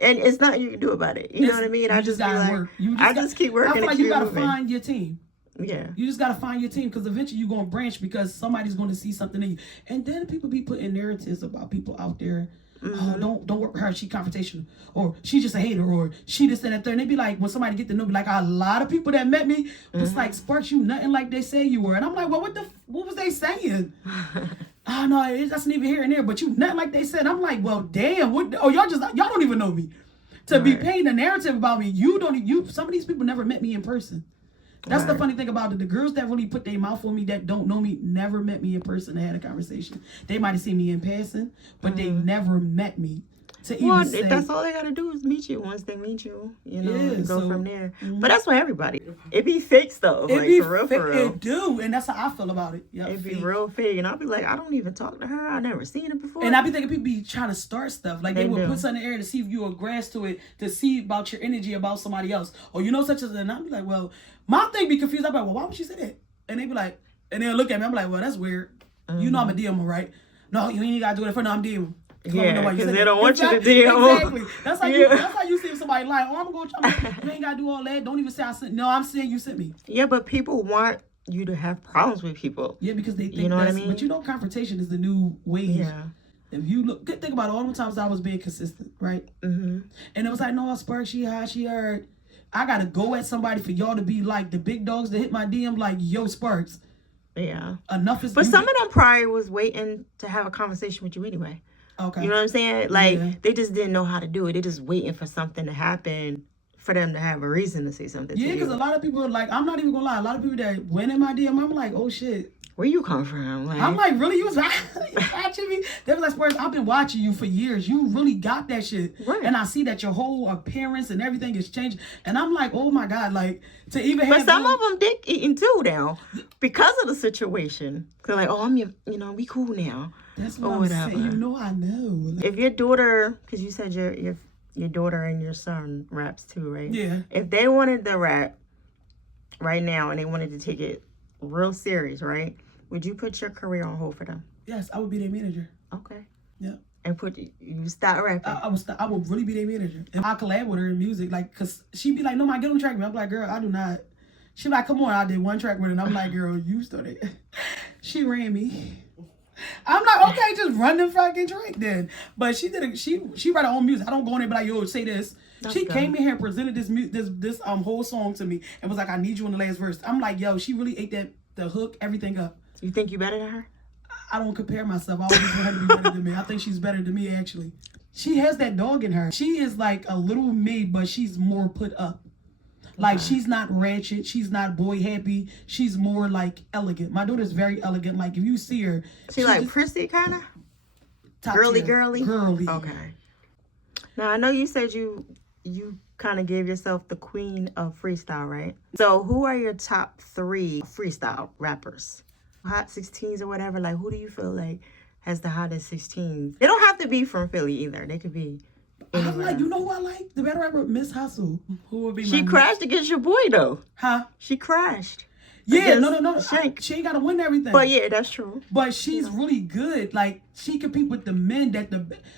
And it's nothing you can do about it. You know what I mean? I just be like, I just keep working. I feel like you gotta find your team. Yeah. You just gotta find your team, because eventually you're gonna branch, because somebody's gonna see something in you. And then people be putting narratives about people out there. Don't work with her, she confrontational, or she's just a hater, or she this and that third. And they be like, when somebody get to know me, like a lot of people that met me was like, Sparkz, you nothing like they say you were. And I'm like, well, what was they saying? Oh no, it doesn't even here and there, but you nothing like they said. I'm like, well, damn, y'all don't even know me. To be painting a narrative about me, some of these people never met me in person. That's the funny thing about it. The girls that really put their mouth on me that don't know me never met me in person and had a conversation. They might have seen me in passing, but they never met me. Well, that's all they gotta do is meet you. Once they meet you, and go from there. But that's for everybody. It be fake stuff, for real. It do, and that's how I feel about it. Yep, it be real fake, and I'll be like, I don't even talk to her. I never seen it before. And I be thinking people be trying to start stuff, like they would put something in the air to see if you will grasp to it, to see about your energy about somebody else, or such as that. And I'll be like, well, my thing be confused. I'm like, well, why would she say that? And they be like, and they'll look at me. I'm like, well, that's weird. You know I'm a DM, right? No, you ain't gotta do it for no. I'm DM. Yeah, because they don't want you to DM. Exactly. That's how you see somebody lying. Oh, you ain't gotta do all that. Don't even say I sent. No, I'm saying you sent me. Yeah, but people want you to have problems with people. Yeah, because they think what I mean? But confrontation is the new wave. Yeah. If you think about it, all the times I was being consistent, right? Mm-hmm. And it was like, no, Sparkz, she heard. I gotta go at somebody for y'all to be like the big dogs that hit my DM, like, yo, Sparkz. Yeah. Enough is. But some of them probably was waiting to have a conversation with you anyway. Okay. You know what I'm saying? Like, they just didn't know how to do it. They just waiting for something to happen for them to have a reason to say something. Yeah, because a lot of people are like, I'm not even gonna lie, a lot of people that went in my DM, I'm like, oh shit. Where you come from? Like, I'm like, really? You was watching me? They was like, Sparkz, I've been watching you for years. You really got that shit. Right. And I see that your whole appearance and everything is changing. And I'm like, oh my God, like, to even have. But some of them dick eating too now because of the situation. They're like, oh, we cool now. That's what I'm saying. I know. If your daughter, because you said your daughter and your son raps too, right? Yeah. If they wanted to rap right now and they wanted to take it real serious, right? Would you put your career on hold for them? Yes, I would be their manager. Okay. Yeah. And you stop rapping. I would really be their manager. And I collab with her in music, like, cause she'd be like, no, get on track with me. I'm like, girl, I do not. She'd be like, come on, I did one track with her. And I'm like, girl, you started. She ran me. I'm like, okay, just run the fucking track then. But she write her own music. I don't go in there and be like, yo, say this. She came in here and presented this whole song to me and was like, I need you in the last verse. I'm like, yo, she really ate the hook, everything up. You think you better than her? I don't compare myself. I always want her to be better than me. I think she's better than me, actually. She has that dog in her. She is like a little me, but she's more put up. Like, she's not ratchet. She's not boy happy. She's more like elegant. My daughter's very elegant. Like, if you see her. She like prissy kind of? Girly. Girly. Okay. Now, I know you said you kind of gave yourself the queen of freestyle, right? So who are your top 3 freestyle rappers? Hot 16s or whatever. Like, who do you feel like has the hottest 16s? They don't have to be from Philly either. They could be anywhere. I'm like, you know who I like? The better rapper, Miss Hustle. Who would be? She crashed against your boy though. Huh? She crashed. Yeah, no. She ain't got to win everything. But yeah, that's true. But she's really good. Like, she compete with the men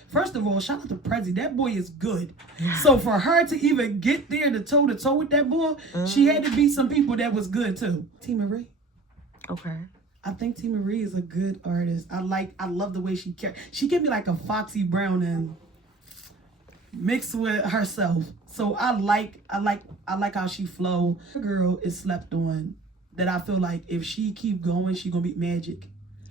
first of all, shout out to Prezi. That boy is good. So for her to even get there to toe with that boy, she had to beat some people that was good too. T. Marie. Okay. I think T. Marie is a good artist. I love the way she give me like a Foxy Brown and mixed with herself. So I like how she flow. Her girl is slept on. That I feel like if she keep going, she gonna be magic.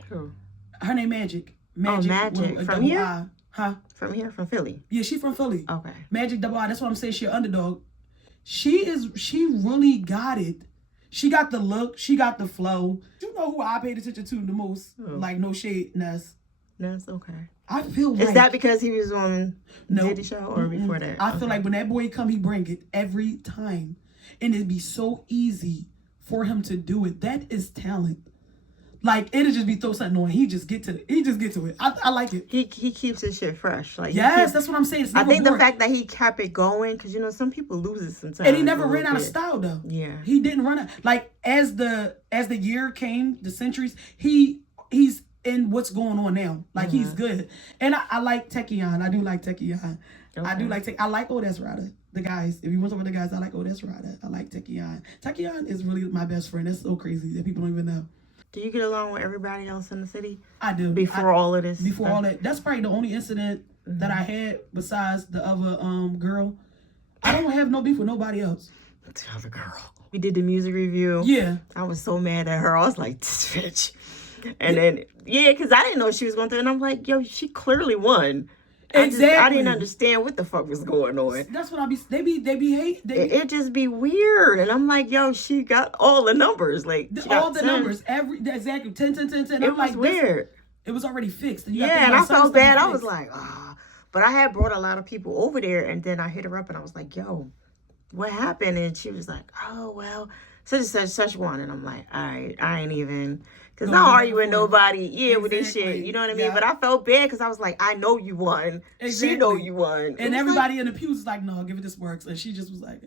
True. Her name Magic. Magic. with From double here? I. Huh? From here, from Philly. Yeah, she from Philly. Okay. Magic double I. That's what I'm saying. She an underdog. She really got it. She got the look. She got the flow. You know who I paid attention to the most? Like, no shade, Ness. That's okay. I feel like... Is that because he was on No. Diddy show or before that? I feel like when that boy come, he bring it every time. And it'd be so easy for him to do it. That is talent. Like, it'll just be throw something on. He just get to it. I like it. He keeps his shit fresh. Like Yes, that's what I'm saying. It's I never think boring. the fact that he kept it going, because you know some people lose it sometimes. And he never a ran little out of bit. style though. Yeah. He didn't run out. Like as the year came, the centuries, he's in what's going on now. Like he's good. And I like Techion. I do like Techion. Okay. I do like I like Odes Rada. The guys. If you want to talk about the guys, I like Odes Rada. I like Techion. Techion is really my best friend. That's so crazy that people don't even know. Do you get along with everybody else in the city? I do. Before all of this? Before all that. That's probably the only incident that I had besides the other girl. I don't have no beef with nobody else. The other girl. We did the music review. Yeah. I was so mad at her. I was like, this bitch. And then, because I didn't know she was going through. And I'm like, yo, she clearly won. I didn't understand what the fuck was going on. That's what they be hate. It just be weird. And I'm like, yo, she got all the numbers. Like all the 10. Numbers. Exactly. 10. It was weird. It was already fixed. And and I felt bad. I was like, But I had brought a lot of people over there. And then I hit her up and I was like, yo, what happened? And she was like, oh, well, such one. And I'm like, all right, I ain't even... Because I don't argue with nobody, with this shit. You know what I mean? Yeah. But I felt bad because I was like, I know you won. Exactly. She know you won. And everybody in the pews was like, no, give it this works. And she just was like,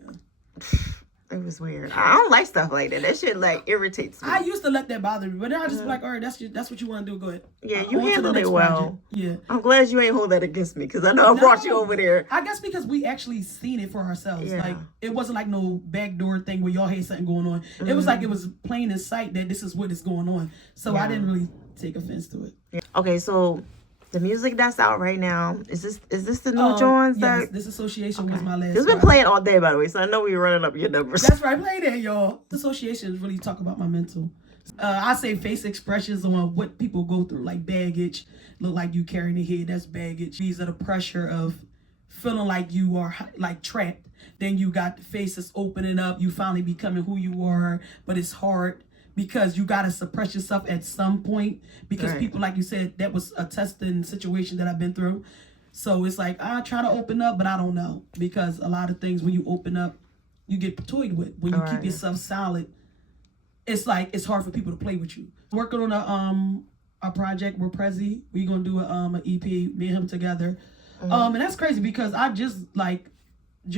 It was weird. I don't like stuff like that. That shit like irritates me. I used to let that bother me. But then I just be like, all right, that's what you want to do. Go ahead. Yeah, you handled it well. Project. Yeah. I'm glad you ain't hold that against me because I know I brought you over there. I guess because we actually seen it for ourselves. Yeah. Like, it wasn't like no backdoor thing where y'all had something going on. It was like it was plain in sight that this is what is going on. So I didn't really take offense to it. Yeah. Okay, so the music that's out right now, is this the new Jones? Yes, this Association was my last. It's been playing all day, by the way, so I know we're running up your numbers. That's right, play that, y'all. The Association really talk about my mental. I say face expressions on what people go through, like baggage. Look like you carrying the head, that's baggage. These are the pressure of feeling like you are like trapped. Then you got the faces opening up, you finally becoming who you are, but it's hard. Because you got to suppress yourself at some point. Because people, like you said, that was a testing situation that I've been through. So it's like, I try to open up, but I don't know. Because a lot of things, when you open up, you get toyed with. When you keep yourself solid, it's like, it's hard for people to play with you. Working on a project with Prezi. We're going to do an EP, me and him together. And that's crazy because I just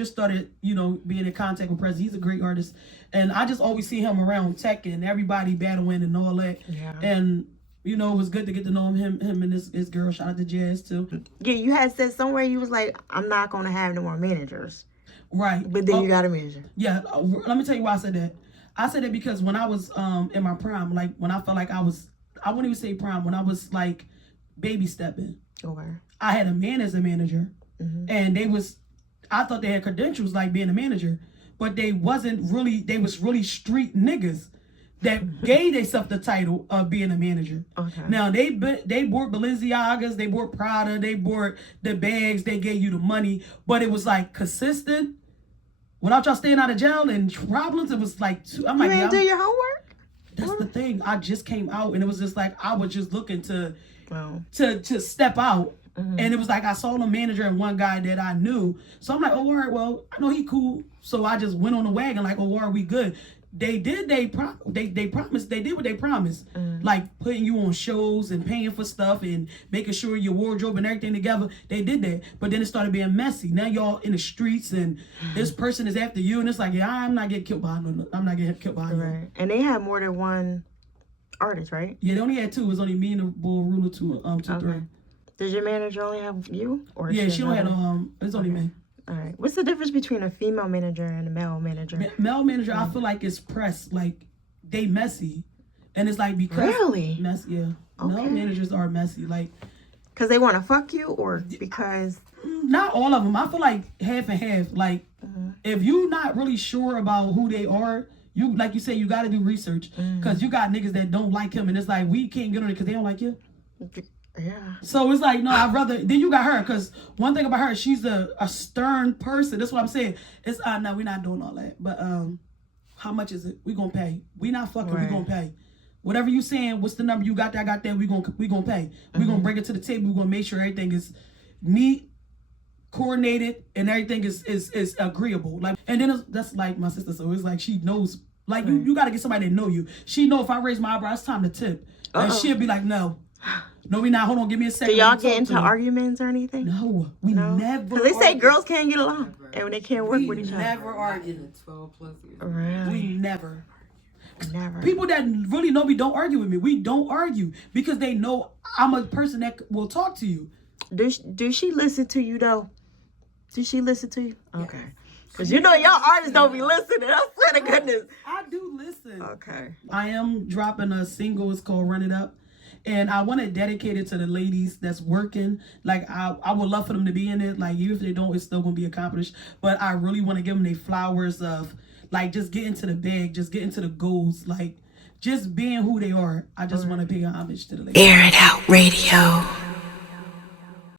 started, being in contact with Prezi. He's a great artist. And I just always see him around tech and everybody battling and all that. Yeah. And, it was good to get to know him and his girl. Shout out to Jazz, too. Yeah, you had said somewhere you was like, I'm not going to have no more managers. Right. But then you got a manager. Yeah. Let me tell you why I said that. I said that because when I was in my prime, like when I felt like I wouldn't even say prime, when I was like baby stepping. Okay. I had a man as a manager. Mm-hmm. And I thought they had credentials like being a manager, but they was really street niggas that gave themselves the title of being a manager. Okay. Now they bought Balenciagas, they bought Prada, they bought the bags, they gave you the money, but it was like consistent. Without y'all staying out of jail and problems, it was like, I'm like, you ain't do your homework? That's the thing. I just came out and it was just like, I was just looking to step out. Mm-hmm. And it was like I saw the manager and one guy that I knew. So I'm like, oh, all right, well, I know he cool. So I just went on the wagon like, oh, are we good? They did they promised. They did what they promised. Mm-hmm. Like putting you on shows and paying for stuff and making sure your wardrobe and everything together. They did that. But then it started being messy. Now y'all in the streets and this person is after you. And it's like, yeah, I'm not getting killed behind you. I'm not getting killed behind you. Right. And they had more than one artist, right? Yeah, they only had two. It was only me and the Bull Ruler 2-3. Does your manager only have you? Or yeah, she only had it's only me. All right. What's the difference between a female manager and a male manager? Male manager, I feel like it's pressed. Like they messy, and it's like because really messy. Yeah, okay. Male managers are messy. Like because they want to fuck you, or because not all of them. I feel like half and half. Like if you're not really sure about who they are. You like you say, you got to do research because you got niggas that don't like him, and it's like we can't get on it because they don't like you. Yeah. So it's like, no, I'd rather, then you got her, because one thing about her, she's a stern person. That's what I'm saying. It's, no, we're not doing all that. But how much is it? We gonna pay. We not fucking, we gonna pay. Whatever you saying, what's the number? You got that, I got that, we gonna pay. We gonna bring it to the table. We gonna make sure everything is neat, coordinated, and everything is agreeable. Like, and then that's like my sister, so it's like she knows, like you gotta get somebody that know you. She know if I raise my eyebrow, it's time to tip. And she'll be like, no, we not. Hold on, give me a second. Do y'all get into arguments or anything? No, we never. Because they say girls can't get along and they can't work with each other. We never argue. 12 plus years. Really? We never. Never. People that really know me don't argue with me. We don't argue because they know I'm a person that will talk to you. Do she listen to you though? Does she listen to you? Okay. Because you know y'all artists don't be listening. I swear to goodness. I do listen. Okay. I am dropping a single. It's called Run It Up. And I want to dedicate it to the ladies that's working. Like, I would love for them to be in it. Like, even if they don't, it's still going to be accomplished. But I really want to give them their flowers of, like, just get into the bag, just get into the goals, like, just being who they are. I just want to pay homage to the ladies. Airitoutradio.